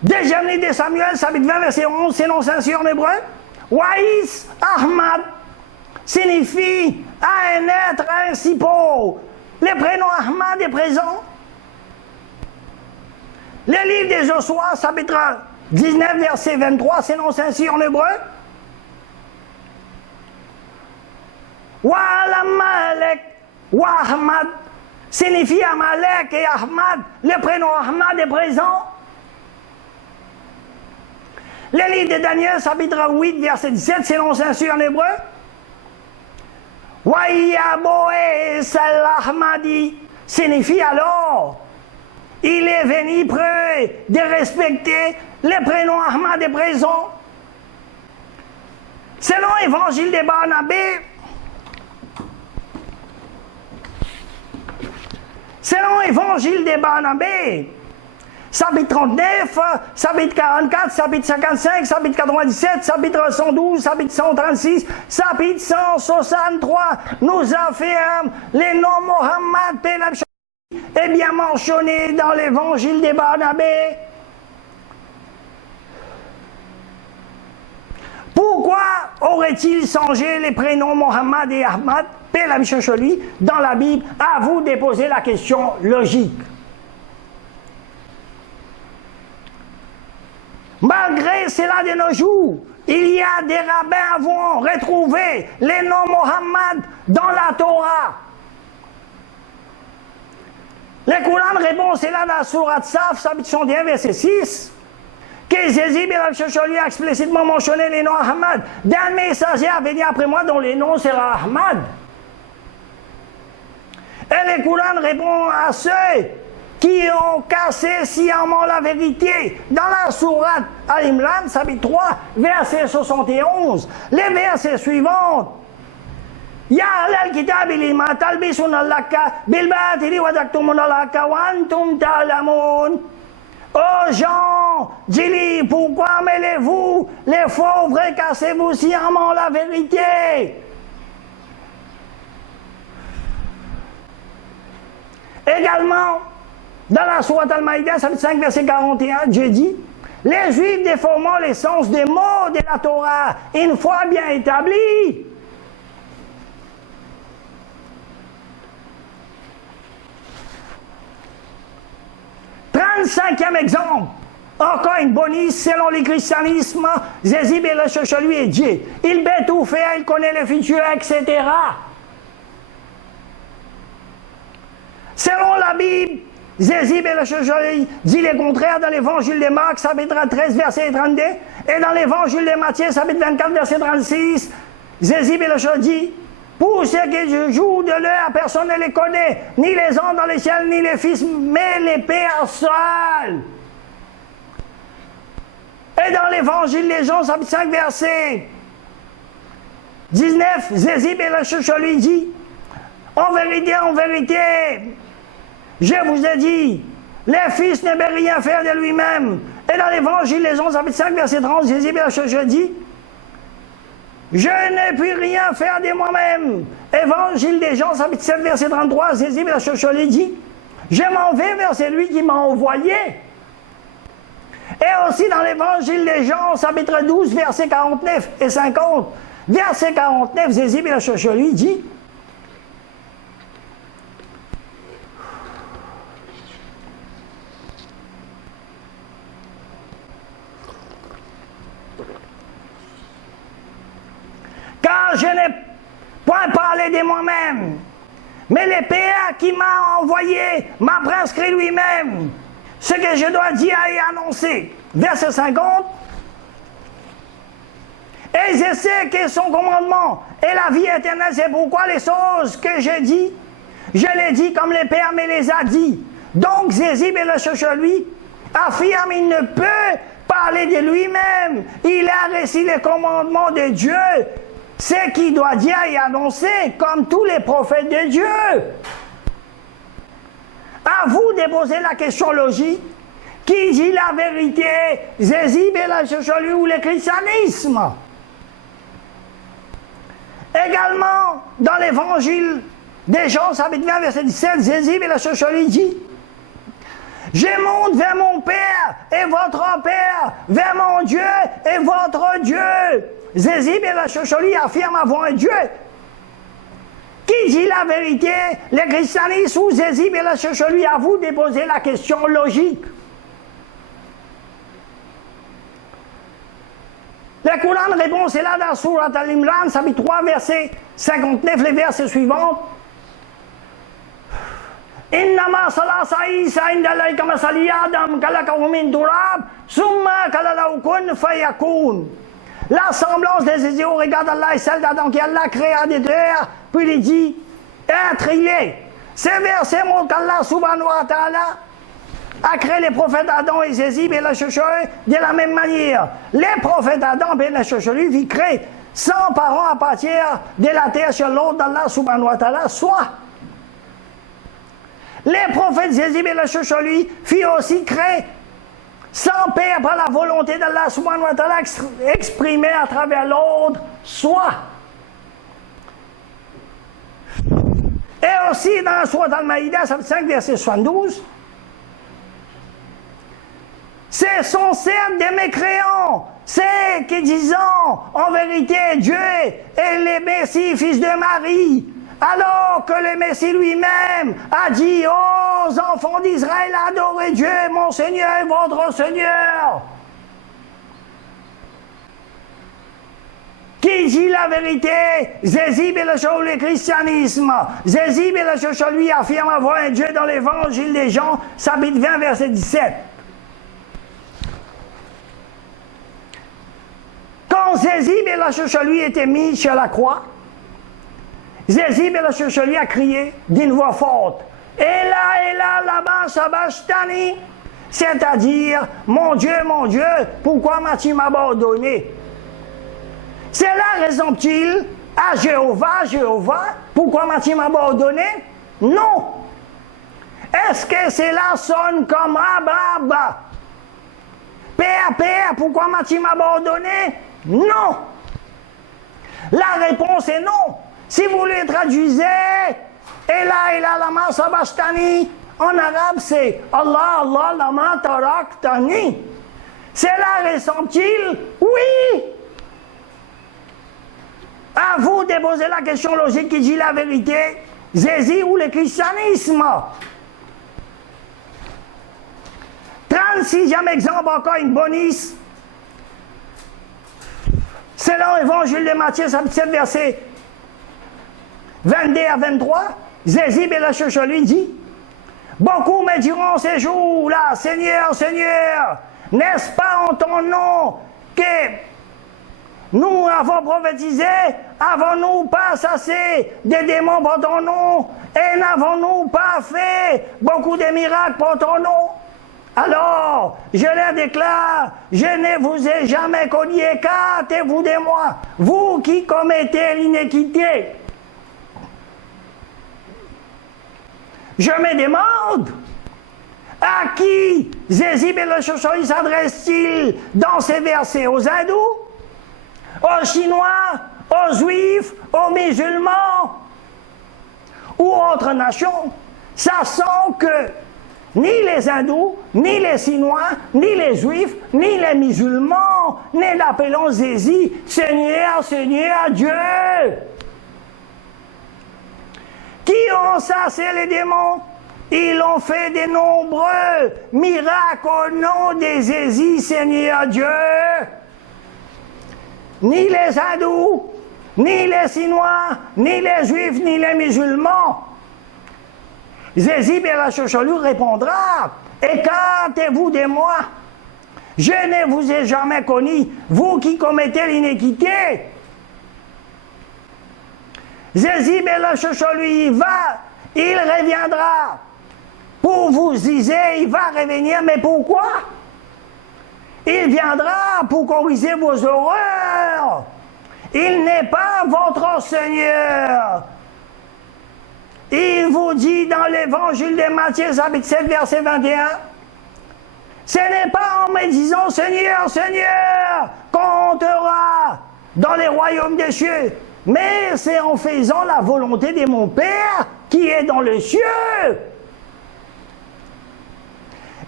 Deuxième livre de Samuel, chapitre 20, verset 11, s'énonce ainsi en hébreu. Waïs Ahmad signifie à un être ainsi pauvre. Le prénom Ahmad est présent. Le livre de Josué, chapitre 19, verset 23, s'énonce ainsi en hébreu. Wa'alamalek wa Ahmad signifie Amalek et Ahmad. Le prénom Ahmad est présent. Le livre de Daniel, chapitre 8, verset 17, s'énonce ainsi en hébreu. Wayaboe Salahmadi signifie alors, il est venu près de respecter le prénom Ahmad est présent. Selon l'évangile de Barnabé, chapitre 39, chapitre 44, chapitre 55, chapitre 97, chapitre 112, chapitre 136, chapitre 163, nous affirme le nom Mohammed est bien mentionné dans l'évangile de Barnabé. Pourquoi aurait-il changé les prénoms Mohammed et Ahmad, paix la sur lui, dans la Bible? À vous de poser la question logique. Malgré cela de nos jours, il y a des rabbins avons retrouvé les noms Mohammed dans la Torah. Le Coran répond cela dans la sourate Saf, chapitre 61, verset 6, que Jésus a explicitement mentionné les noms Ahmad. D'un messager à venir après moi dont le nom sera Ahmad. Et le Coran répond à ceux qui ont cassé sciemment la vérité. Dans la sourate Al-Imran, chapitre 3, verset 71, les versets suivants. Ya ahlal kitab lima talbisuna al-haqqa bil batili wa taktumuna al-haqqa wa antum ta'lamun. Ô gens, dis-lui, pourquoi mêlez-vous les faux vrais, cassez-vous sciemment la vérité? Également, dans la sourate Al-Maïda, chapitre 5, verset 41, Dieu dit, les Juifs déformant les sens des mots de la Torah, une fois bien établis. Cinquième exemple, encore une bonus selon le christianisme, Jésus chez lui est Dieu. Il peut tout faire, il connaît le futur, etc. Selon la Bible, Jésus dit le contraire dans l'évangile de Marc, chapitre 13, verset 32, et dans l'évangile de Matthieu, chapitre 24, verset 36, Jésus dit, pour ce que je joue de l'heure, personne ne les connaît, ni les anges dans les ciels, ni les fils, mais les pères seuls. Et dans l'évangile de Jean, chapitre 5, verset 19, Jésus lui dit, en vérité, je vous ai dit, le fils ne peut rien faire de lui-même. Et dans l'évangile de Jean, chapitre 5, verset 30, Jésus dit, je ne puis rien faire de moi-même. Évangile des Jean, chapitre 7, verset 33, Jésus dit, je m'en vais vers celui qui m'a envoyé. Et aussi dans l'évangile des Jean, chapitre 12, verset 49 et 50, verset 49, Jésus lui dit, car je n'ai point parlé de moi-même, mais le Père qui m'a envoyé m'a prescrit lui-même ce que je dois dire et annoncer. Verset 50. Et je sais que son commandement est la vie éternelle, c'est pourquoi les choses que je dis, je les dis comme le Père me les a dit. Donc Jésus, lui, affirme qu'il ne peut parler de lui-même. Il a reçu les commandements de Dieu, ce qu'il doit dire et annoncer, comme tous les prophètes de Dieu. À vous de poser la question logique. Qui dit la vérité, Jésus, lui ou le christianisme? Également, dans l'évangile des Jean, chapitre 20, verset 17, Jésus, lui dit, je monte vers mon Père et votre Père, vers mon Dieu et votre Dieu. Jésus, lui affirme avoir un Dieu. Qui dit la vérité, le christianisme ou Jésus, lui, à vous de poser la question logique. Le Coran répond, c'est là dans Surat Al-Imran, chapitre 3, verset 59, les versets suivants. Innama salasa Isa indalai kama sali Adam kalakahu min turab summa kalalahu kun fayakun. La semblance des Jésus au regard d'Allah est celle d'Adam qui Allah créa des terres, puis il dit, être il est. Ces versets montrent qu'Allah subhanahu wa ta'ala a créé les prophètes Adam et Jésus, de la même manière. Les prophètes Adam, lui, vit créer 100 parents à partir de la terre sur l'ordre d'Allah subhanahu wa ta'ala, soit. Les prophètes Jésus, lui, fit aussi créer 100 pères par la volonté d'Allah subhanahu wa ta'ala exprimée à travers l'ordre, soit. Et aussi dans la sourate Al-Maïda, 5, verset 72, ce sont certes des mécréants, c'est qui disant en vérité Dieu est le Messie, fils de Marie, alors que le Messie lui-même a dit aux enfants d'Israël, adorez Dieu, mon Seigneur et votre Seigneur. qui dit la vérité, Jésus le christianisme. Jésus lui affirme avoir un Dieu dans l'évangile des Jean, chapitre 20, verset 17. Quand Jésus lui était mis sur la croix, Jésus lui a crié d'une voix forte, Ela, lama sabachthani, c'est-à-dire, mon Dieu, pourquoi m'as-tu abandonné? Cela ressemble-t-il à Jéhovah, pourquoi m'as-tu abandonné? Non. Est-ce que cela sonne comme Abba? Père, pourquoi m'as-tu abandonné? Non. La réponse est non. Si vous le traduisez, Ela, lama sabachthani, en arabe c'est Allah, lama taraktani. Cela ressemble-t-il? Oui. À vous de poser la question logique qui dit la vérité, Jésus ou le christianisme? 36e exemple, encore une bonus. Selon l'évangile de Matthieu, chapitre 7, verset 22 à 23, Jésus lui dit, beaucoup me diront ces jours-là, Seigneur, n'est-ce pas en ton nom que nous avons prophétisé? Avons-nous pas chassé des démons pour ton nom? Et n'avons-nous pas fait beaucoup de miracles pour ton nom? Alors, je leur déclare, je ne vous ai jamais connu, écartez-vous de moi, vous qui commettez l'iniquité. Je me demande, à qui Jésus s'adresse-t-il dans ces versets? Aux hindous? Aux Chinois? Aux Juifs? Aux musulmans? Ou autres nations? Sachant que ni les hindous, ni les Chinois, ni les Juifs, ni les musulmans ne l'appellent Jésus, Seigneur, Dieu. Qui ont chassé les démons? Ils ont fait de nombreux miracles au nom de Jésus, Seigneur Dieu. Ni les hindous, ni les Chinois, ni les Juifs, ni les musulmans. Jésus lui répondra, écartez-vous de moi. Je ne vous ai jamais connu, vous qui commettez l'iniquité. Jésus lui il reviendra. Pour vous dire, il va revenir, mais pourquoi? Il viendra pour corriger vos horreurs. Il n'est pas votre Seigneur. Il vous dit dans l'évangile de Matthieu, chapitre 7, verset 21, ce n'est pas en me disant Seigneur, qu'on entrera dans les royaumes des cieux, mais c'est en faisant la volonté de mon Père qui est dans les cieux.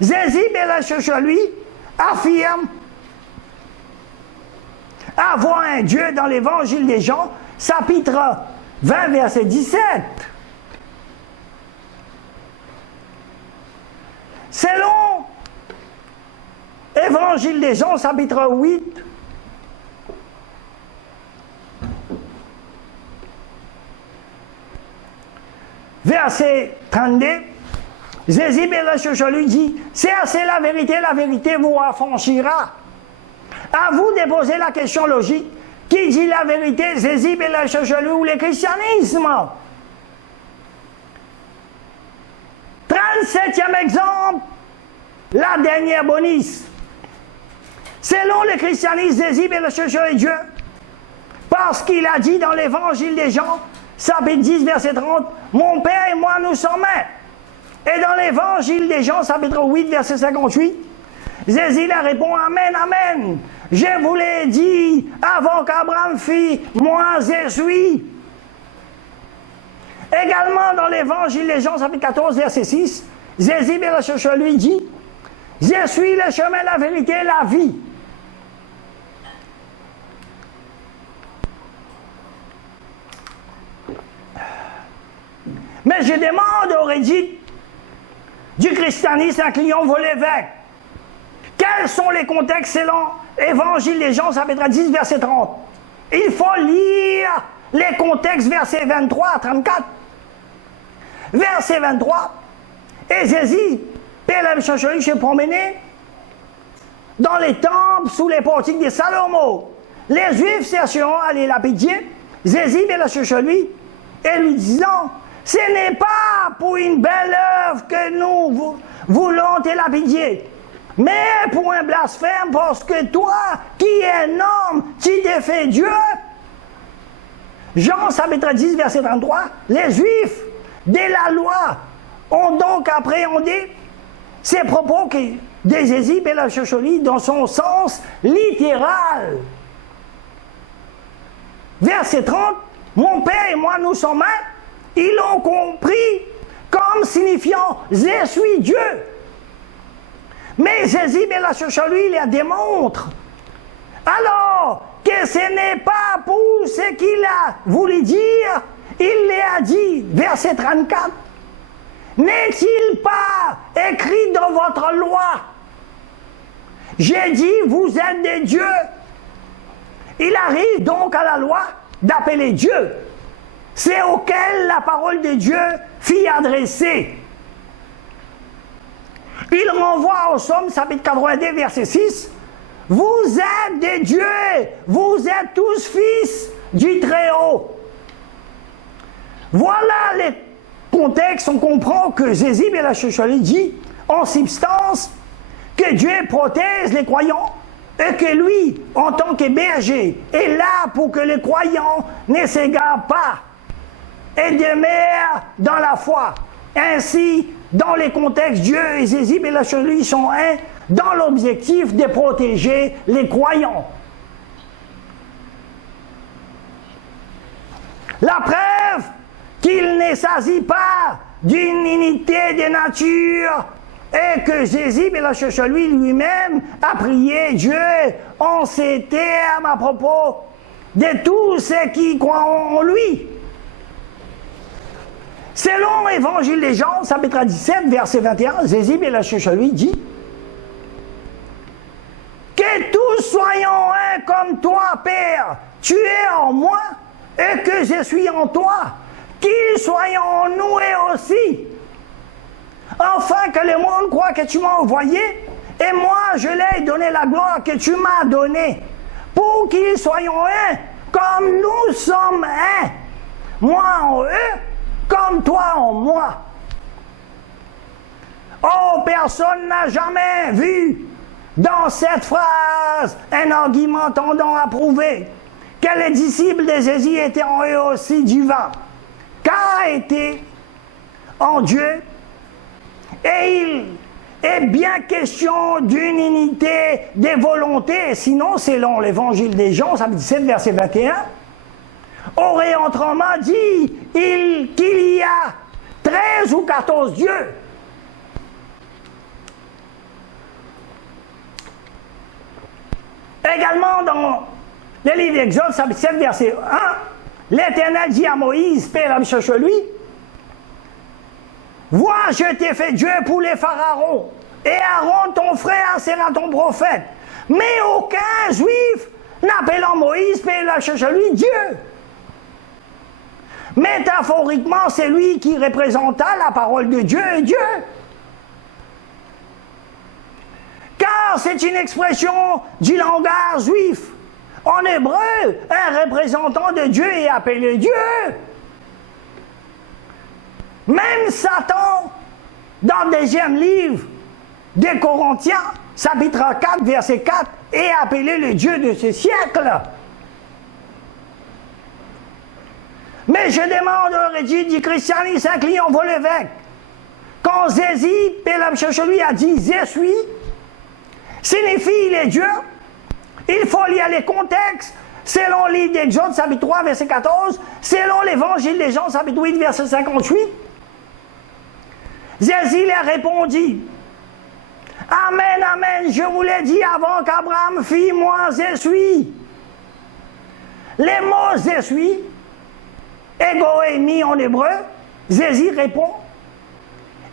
Jésus, lui, affirme avoir un Dieu dans l'évangile des Jean, chapitre 20, verset 17. Selon Évangile des Jean, chapitre 8, verset 32, Jésus lui dit, c'est la vérité vous affranchira. À vous de poser la question logique, qui dit la vérité, Jésus ou le christianisme? 37e exemple, la dernière bonus. Selon le christianisme, Jésus est Dieu, parce qu'il a dit dans l'évangile des Jean, chapitre 10, verset 30, mon Père et moi nous sommes un. Et dans l'évangile des Jean, chapitre 8, verset 58, Jésus leur répond, Amen, Amen. Je vous l'ai dit avant qu'Abraham fît, moi je suis. Également dans l'évangile des Jean, chapitre 14, verset 6, Jésus lui dit, je suis le chemin, la vérité et la vie. Mais je demande au rédit du christianisme incluant vos évêques, quels sont les contextes selon Évangile des Jean, chapitre 10, verset 30? il faut lire les contextes versets 23 à 34. Verset 23, et Jésus, Père Chacholi, s'est promené dans les temples sous les portiques de Salomon. Les Juifs chercheront à les lapider. Jésus vient chercher lui et lui disant, ce n'est pas pour une belle œuvre que nous voulons te lapider, mais pour un blasphème, parce que toi, qui es un homme, tu t'es fait Dieu. Jean chapitre 10, verset 33, les Juifs de la loi ont donc appréhendé ces propos de Jésus et la Chacholi dans son sens littéral. Verset 30, mon Père et moi nous sommes un, ils l'ont compris comme signifiant je suis Dieu. Mais Jésus et la Chacholi les démontrent. Alors que ce n'est pas pour ce qu'il a voulu dire, il les a dit, verset 34, n'est-il pas écrit dans votre loi? J'ai dit, vous êtes des dieux. Il arrive donc à la loi d'appeler Dieu, c'est auquel la parole de Dieu fut adressée. Il renvoie au Psaume, chapitre 82, verset 6, vous êtes des dieux, vous êtes tous fils du Très-Haut. Voilà les contextes, on comprend que Jésus et la Chacholi dit, en substance, que Dieu protège les croyants et que lui, en tant que berger, est là pour que les croyants ne s'égarent pas et demeurent dans la foi. Ainsi, dans les contextes, Dieu et Jésus et la Chacholi sont un dans l'objectif de protéger les croyants. La preuve qu'il ne s'agit pas d'une unité de nature et que Jésus et la Chacholi lui-même a prié Dieu en ces termes à propos de tous ceux qui croient en lui. Selon l'Évangile de Jean, chapitre 17, verset 21, Jésus et la Chacholi dit que tous soyons un comme toi, Père, tu es en moi et que je suis en toi, qu'ils soient en nous et aussi, afin que le monde croit que tu m'as envoyé, et moi je leur ai donné la gloire que tu m'as donnée, pour qu'ils soient un, comme nous sommes un, moi en eux, comme toi en moi. Oh, personne n'a jamais vu dans cette phrase un argument tendant à prouver que les disciples de Jésus étaient en eux aussi divins, car étaient en Dieu, et il est bien question d'une unité des volontés, sinon, selon l'Évangile de Jean, chapitre 17, verset 21, aurait autrement dit qu'il y a 13 ou 14 dieux. Également dans le livre d'Exode, chapitre 7, verset 1, l'Éternel dit à Moïse, Père chez lui, vois, je t'ai fait Dieu pour les pharaons, et Aaron, ton frère, sera ton prophète. Mais aucun juif n'appelant Moïse, Père chez lui, Dieu. Métaphoriquement, c'est lui qui représenta la parole de Dieu et Dieu. Car c'est une expression du langage juif. En hébreu, un représentant de Dieu est appelé Dieu. Même Satan, dans le deuxième livre des Corinthiens, chapitre 4, verset 4, est appelé le Dieu de ce siècle. Mais je demande au régime du christianisme incliné en l'évêque. Quand Jésus, Père chez lui, a dit « Je suis », signifie les dieux. Il faut lire les contextes selon le livre d'Exode, chapitre 3, verset 14, selon l'évangile de Jean, chapitre 8, verset 58. Jésus leur répondit, Amen, Amen, je vous l'ai dit avant qu'Abraham fît, moi je suis. Les mots je suis, ego émis en hébreu, Jésus répond,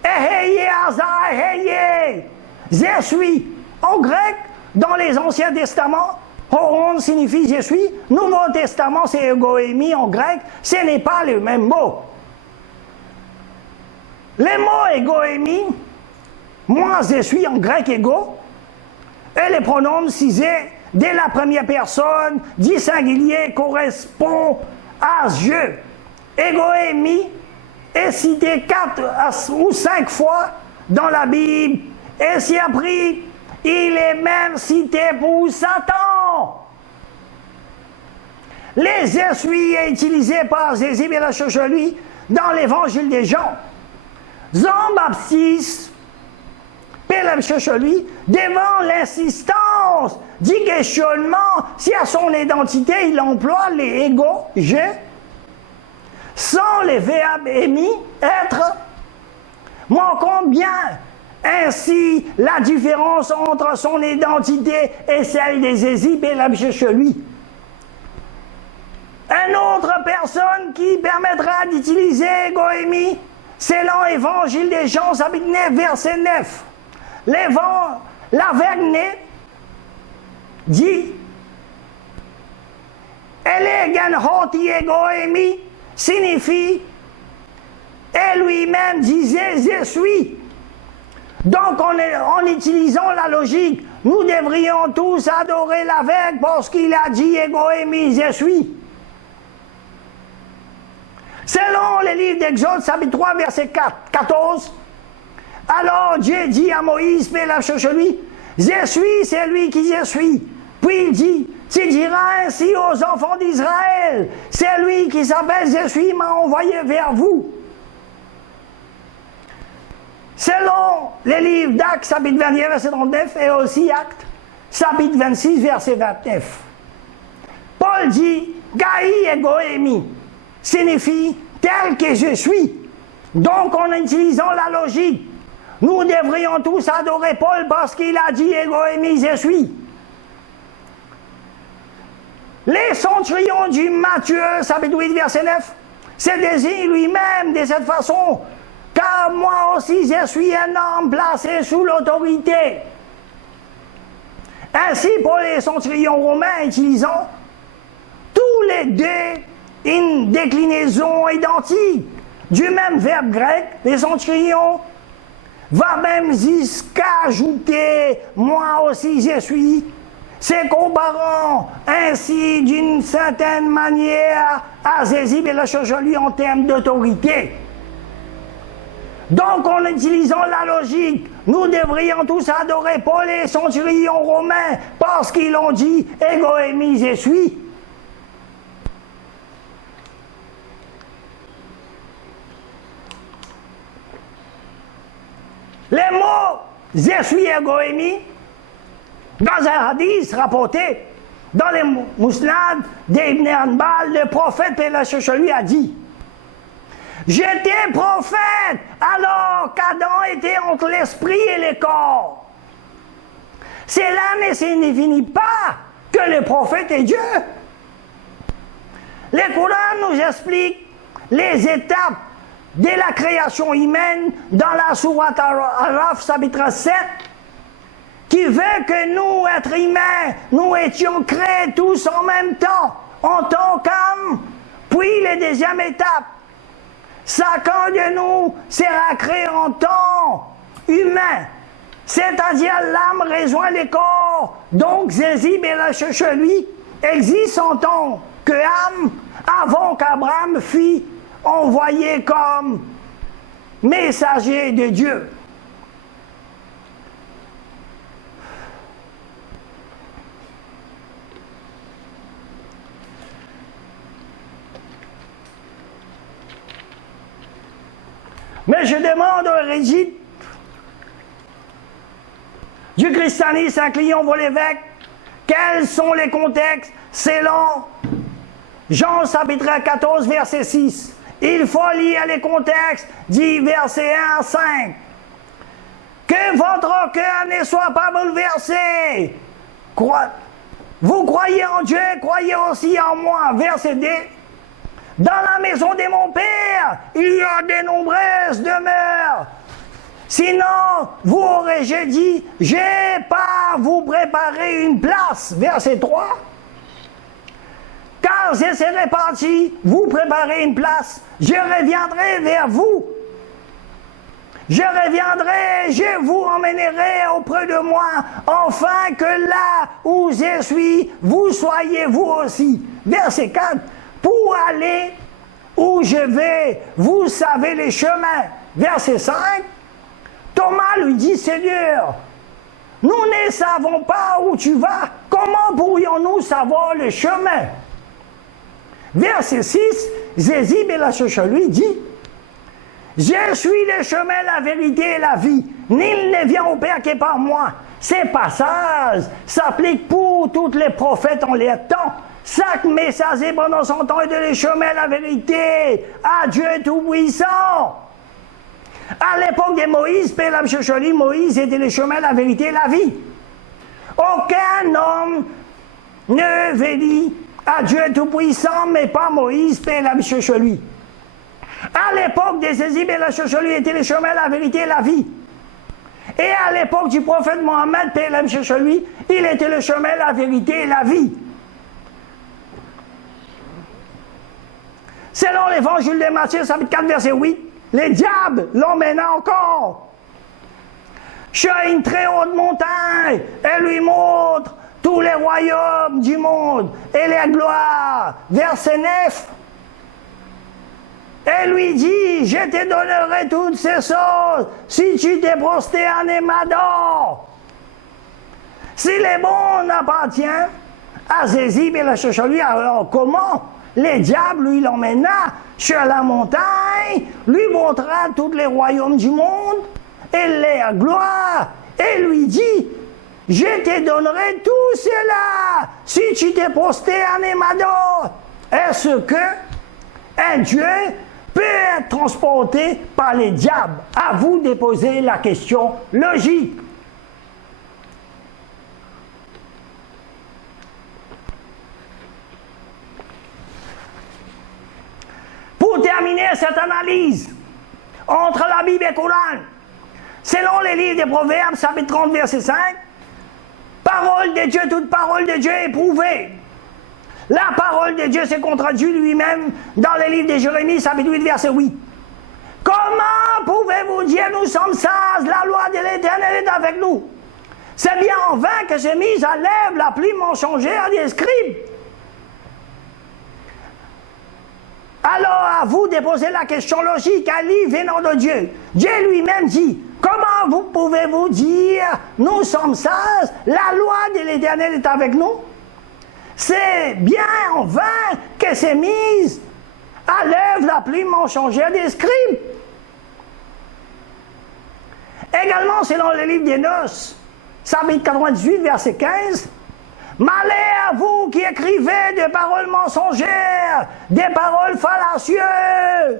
Eheye Aza, Eheye, je suis. En grec, dans les Anciens Testaments, Horon signifie je suis. Nouveau Testament, c'est egoémie en grec. Ce n'est pas le même mot. Le mot égoémie, moi je suis en grec ego, et les pronoms cisés dès la première personne du singulier correspond à je. Égoémie est cité 4 ou 5 fois dans la Bible, et si appris, il est même cité pour Satan. Les je suis est utilisé par Jésus et la Chauchelie dans l'évangile des Jean. Jean-Baptiste, Père la Chauchelie, devant l'insistance du questionnement, si à son identité il emploie les égaux, je, sans les verbes émis, être, manquant bien ainsi la différence entre son identité et celle des Égyptes et la Chauchelie. Une autre personne qui permettra d'utiliser égoémie, c'est l'évangile des Jean, chapitre 9, verset 9. L'Aveugle dit Elegen hoti égoémie signifie et lui-même disait je suis. Donc en utilisant la logique, nous devrions tous adorer l'aveugle parce qu'il a dit égoémie je suis. Selon le livre d'Exode, chapitre 3, verset 14, alors Dieu dit à Moïse, Père la Chauchelie, je suis celui qui je suis. Puis il dit, tu diras ainsi aux enfants d'Israël, celui qui s'appelle je suis m'a envoyé vers vous. Selon le livre d'Actes, chapitre 21, verset 39, et aussi Actes, chapitre 26, verset 29. Paul dit, Gaï égoémie signifie tel que je suis. Donc, en utilisant la logique, nous devrions tous adorer Paul parce qu'il a dit égoémie, je suis. Les centurions du Matthieu, chapitre 8, verset 9, se désignent lui-même de cette façon, car moi aussi je suis un homme placé sous l'autorité. Ainsi, pour les centurions romains utilisant tous les deux une déclinaison identique du même verbe grec, les centurions, va même jusqu'à ajouter « moi aussi je suis », c'est comparant ainsi d'une certaine manière à Zézib et la Chauchelie en termes d'autorité. Donc en utilisant la logique, nous devrions tous adorer Paul et les centurions romains parce qu'ils ont dit « égoémie je suis ». Les mots « je suis égoémie » dans un hadith rapporté dans les Mousnad d'Ibn Hanbal, le prophète Père la Chauchelie a dit « J'étais prophète alors qu'Adam était entre l'esprit et le corps. » Cela ne signifie pas que le prophète est Dieu. Le Coran nous explique les étapes de la création humaine dans la sourate Araf, chapitre 7, qui veut que nous, êtres humains, nous étions créés tous en même temps, en tant qu'âme, puis la deuxième étape. Chacun de nous sera créé en temps humain, c'est-à-dire l'âme rejoint le corps, donc Zézib et la Chauchelie existent en tant qu'âme avant qu'Abraham fût envoyé comme messager de Dieu. Mais je demande aux rigides du christianisme inclinant pour l'évêque, quels sont les contextes selon Jean chapitre 14, verset 6. Il faut lire les contextes du verset 1 à 5. Que votre cœur ne soit pas bouleversé. Vous croyez en Dieu, croyez aussi en moi. Verset 2. Dans la maison de mon Père, il y a de nombreuses demeures. Sinon, vous aurais-je dit, j'ai pas vous préparé une place. Verset 3. Car je serai parti, vous préparez une place, je reviendrai vers vous. Je reviendrai, je vous emmènerai auprès de moi, afin que là où je suis, vous soyez vous aussi. Verset 4. Pour aller où je vais, vous savez les chemins. Verset 5. Thomas lui dit, Seigneur, nous ne savons pas où tu vas, comment pourrions-nous savoir le chemin? Verset 6, Jésus, lui dit, je suis le chemin, la vérité et la vie. Nul ne vient au Père que par moi. Ces passages s'appliquent pour tous les prophètes en les temps. Chaque messager pendant son temps est le chemin, la vérité, à Dieu Tout-Puissant. À l'époque de Moïse, Moïse était le chemin, la vérité et la vie. Aucun homme ne venait à Dieu Tout-Puissant, mais pas Moïse, lui. À l'époque de Jésus, lui était le chemin, la vérité et la vie. Et à l'époque du prophète Mohammed, lui, il était le chemin, la vérité et la vie. Selon l'évangile de Matthieu, chapitre 4, verset 8, les diables l'emmènent encore sur une très haute montagne et lui montrent tous les royaumes du monde et les gloires. Verset 9. Et lui dit, je te donnerai toutes ces choses si tu t'es prostré en m'adores. Si le monde appartient à Jésus et la cherche lui, alors comment les diables lui l'emmena sur la montagne, lui montra tous les royaumes du monde et leur gloire, et lui dit, je te donnerai tout cela si tu t'es prostré en m'adores. Est-ce que un Dieu peut être transporté par les diables? À vous de poser la question logique. Pour terminer cette analyse entre la Bible et le Coran, selon les livres des Proverbes, chapitre 30, verset 5, parole de Dieu, toute parole de Dieu est prouvée. La parole de Dieu s'est contredit lui-même dans le livre de Jérémie, chapitre 8, verset 8. Comment pouvez-vous dire nous sommes sages, la loi de l'Éternel est avec nous? C'est bien en vain que s'est mise à l'œuvre la plume mensongère des scribes. Alors à vous de poser la question logique, un livre venant de Dieu. Dieu lui-même dit, comment vous pouvez-vous dire nous sommes sages, la loi de l'Éternel est avec nous? C'est bien en vain que s'est mise à l'œuvre la plume mensongère des scribes. Également, selon le livre des Noces, chapitre 98, verset 15, malheur à vous qui écrivez des paroles mensongères, des paroles fallacieuses,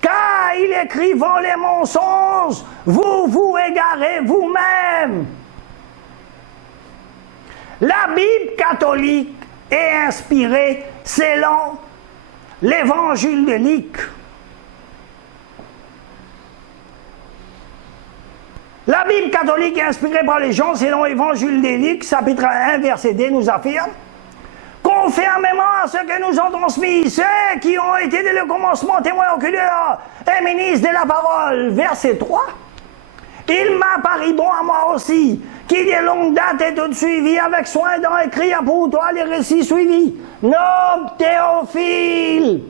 car il écrivant les mensonges, vous vous égarez vous-même. La Bible catholique est inspirée selon l'évangile de Luc. La Bible catholique est inspirée par les gens selon l'évangile de Luc, chapitre 1, verset 2, nous affirme, conformément à ce que nous ont transmis ceux qui ont été dès le commencement témoins oculaires et ministres de la parole. Verset 3, il m'a paru bon à moi aussi, qui de longue date est tout suivi avec soin d'en écrire pour toi les récits suivis. Nomme Théophile.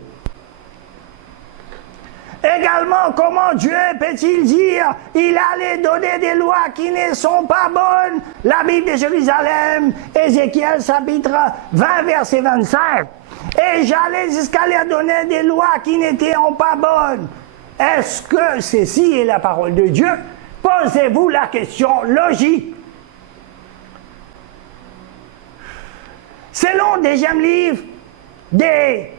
Également, comment Dieu peut-il dire il allait donner des lois qui ne sont pas bonnes? La Bible de Jérusalem, Ézéchiel chapitre 20, verset 25. Et j'allais jusqu'à leur donner des lois qui n'étaient pas bonnes. Est-ce que ceci est la parole de Dieu? Posez-vous la question logique. Selon le deuxième livre des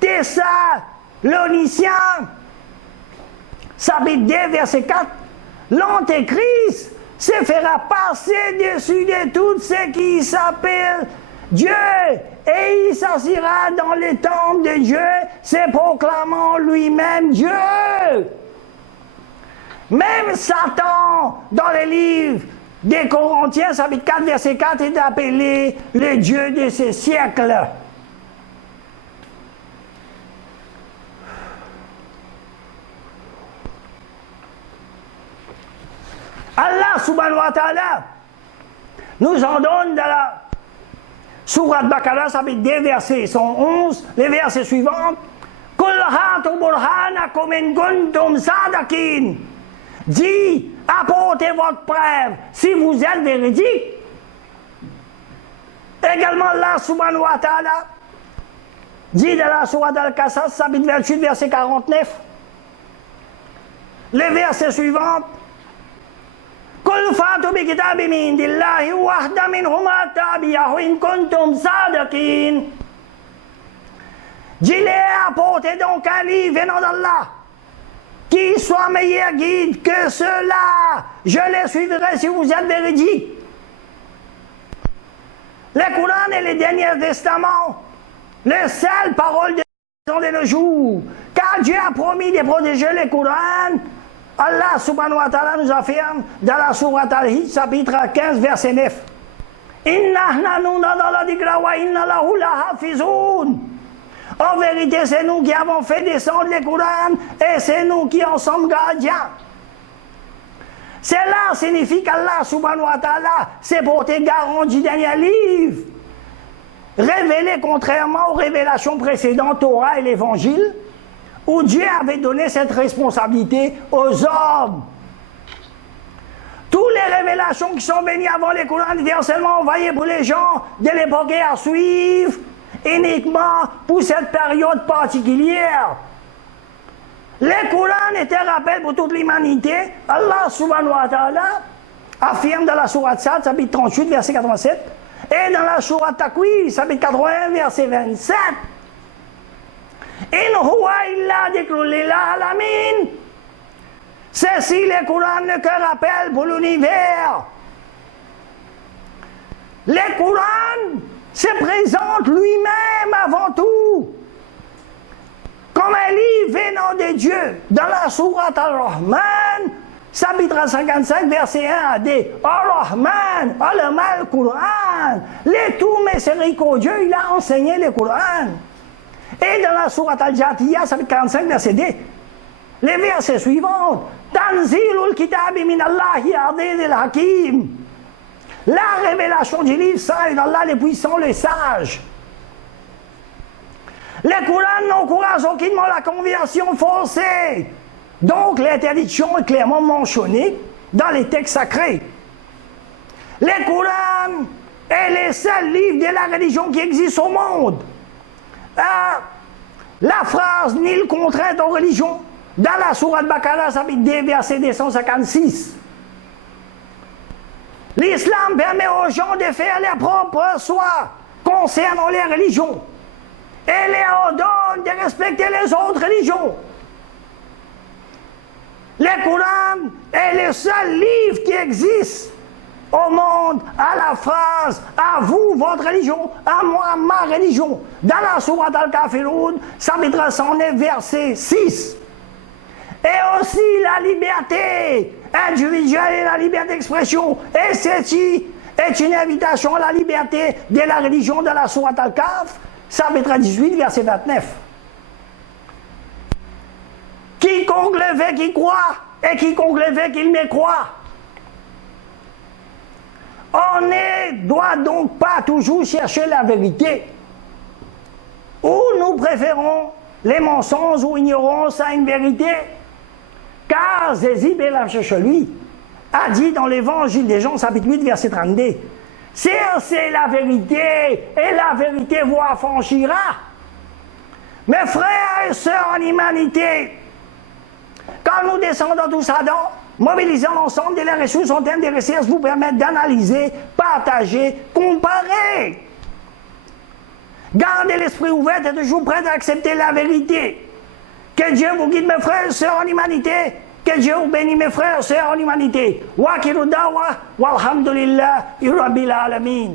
Thessaloniciens, chapitre 2, verset 4, l'Antéchrist se fera passer dessus de tout ce qui s'appelle Dieu, et il s'assira dans les temples de Dieu, se proclamant lui-même Dieu. Même Satan, dans les livres des Corinthiens, chapitre 4, verset 4, est appelé le Dieu de ces siècles. Allah subhanahu wa ta'ala nous en donne dans la Sourate Baqarah, chapitre 2, verset 111, les versets suivants. Qul hatu burhanakum in kuntum sadiqin. Dis, apportez votre preuve si vous êtes véridique. Également, Allah subhanahu wa ta'ala dit dans la Sourate Al-Qasas, chapitre 28, verset 49, les versets suivants. قل فاتوا بكتاب من عند الله واحدى منهما تابعه إن كنتم صادقين. Dis-les, apportez donc un livre venant d'Allah qui soit meilleur guide que cela. Je les suivrai si vous êtes véridiques. Le Coran est le dernier testament, les seules paroles de nos jours. Car Dieu a promis de protéger le Coran. Allah subhanahu wa ta'ala nous affirme dans la sourate Al-Hijr, chapitre 15, verset 9. En vérité, c'est nous qui avons fait descendre le Coran et c'est nous qui en sommes gardiens. Cela signifie qu'Allah subhanahu wa ta'ala s'est porté garant du dernier livre, révélé contrairement aux révélations précédentes, Torah et l'Évangile, où Dieu avait donné cette responsabilité aux hommes. Toutes les révélations qui sont venues avant les Coran étaient seulement envoyées pour les gens de l'époque à suivre, uniquement pour cette période particulière. Les Coran étaient un rappel pour toute l'humanité. Allah subhanahu wa ta'ala affirme dans la sourate Sad, chapitre 38, verset 87, et dans la sourate Takwir, chapitre 81, verset 27. In huwa illa dhikrun lil alamin. Ceci, le Coran, n'est qu'un rappel pour l'univers. Le Coran se présente lui-même avant tout comme un livre venant de Dieu. Dans la sourate Al-Rahman, chapitre 55, verset 1 à 2. Al-Rahman, al Coran, le tout miséricordieux, il a enseigné le Coran. Et dans la sourate Al-Jatiyah, chapitre 45, verset 2, les versets suivants. Tanzilul kitabi min Allahi azizil hakim. La révélation du livre saint d'Allah, le puissant, le sage. Le Coran n'encourage aucunement la conversion forcée. Donc l'interdiction est clairement mentionnée dans les textes sacrés. Le Coran est le seul livre de la religion qui existe au monde. La phrase « nul contrainte en religion » dans la sourate Baqarah, chapitre 2, verset 256. L'islam permet aux gens de faire leur propre choix concernant les religions et leur ordonne de respecter les autres religions. Le Coran est le seul livre qui existe au monde à la phrase « à vous, votre religion, à moi, ma religion » dans la sourate Al-Kafirun, chapitre 109, verset 6. Et aussi la liberté individuelle et la liberté d'expression. Et ceci est une invitation à la liberté de la religion de la sourate Al-Kaf, chapitre 18, verset 29. Quiconque le veut qu'il croit, et quiconque le veut qu'il me croit. On ne doit donc pas toujours chercher la vérité. Ou nous préférons les mensonges ou ignorance à une vérité. Car Jésus, lui, a dit dans l'évangile des Jean, chapitre 8, verset 32, « Cherchez la vérité, et la vérité vous affranchira. » Mes frères et sœurs en humanité, quand nous descendons tous Adam, mobilisons l'ensemble de les ressources en termes de recherche vous permettent d'analyser, partager, comparer. Gardez l'esprit ouvert et toujours prêt à accepter la vérité. Que Dieu vous guide, mes frères et sœurs en humanité. Que Dieu vous bénisse, mes frères et sœurs en humanité. Wa kiru dawa, walhamdulillah, rabbil alamin.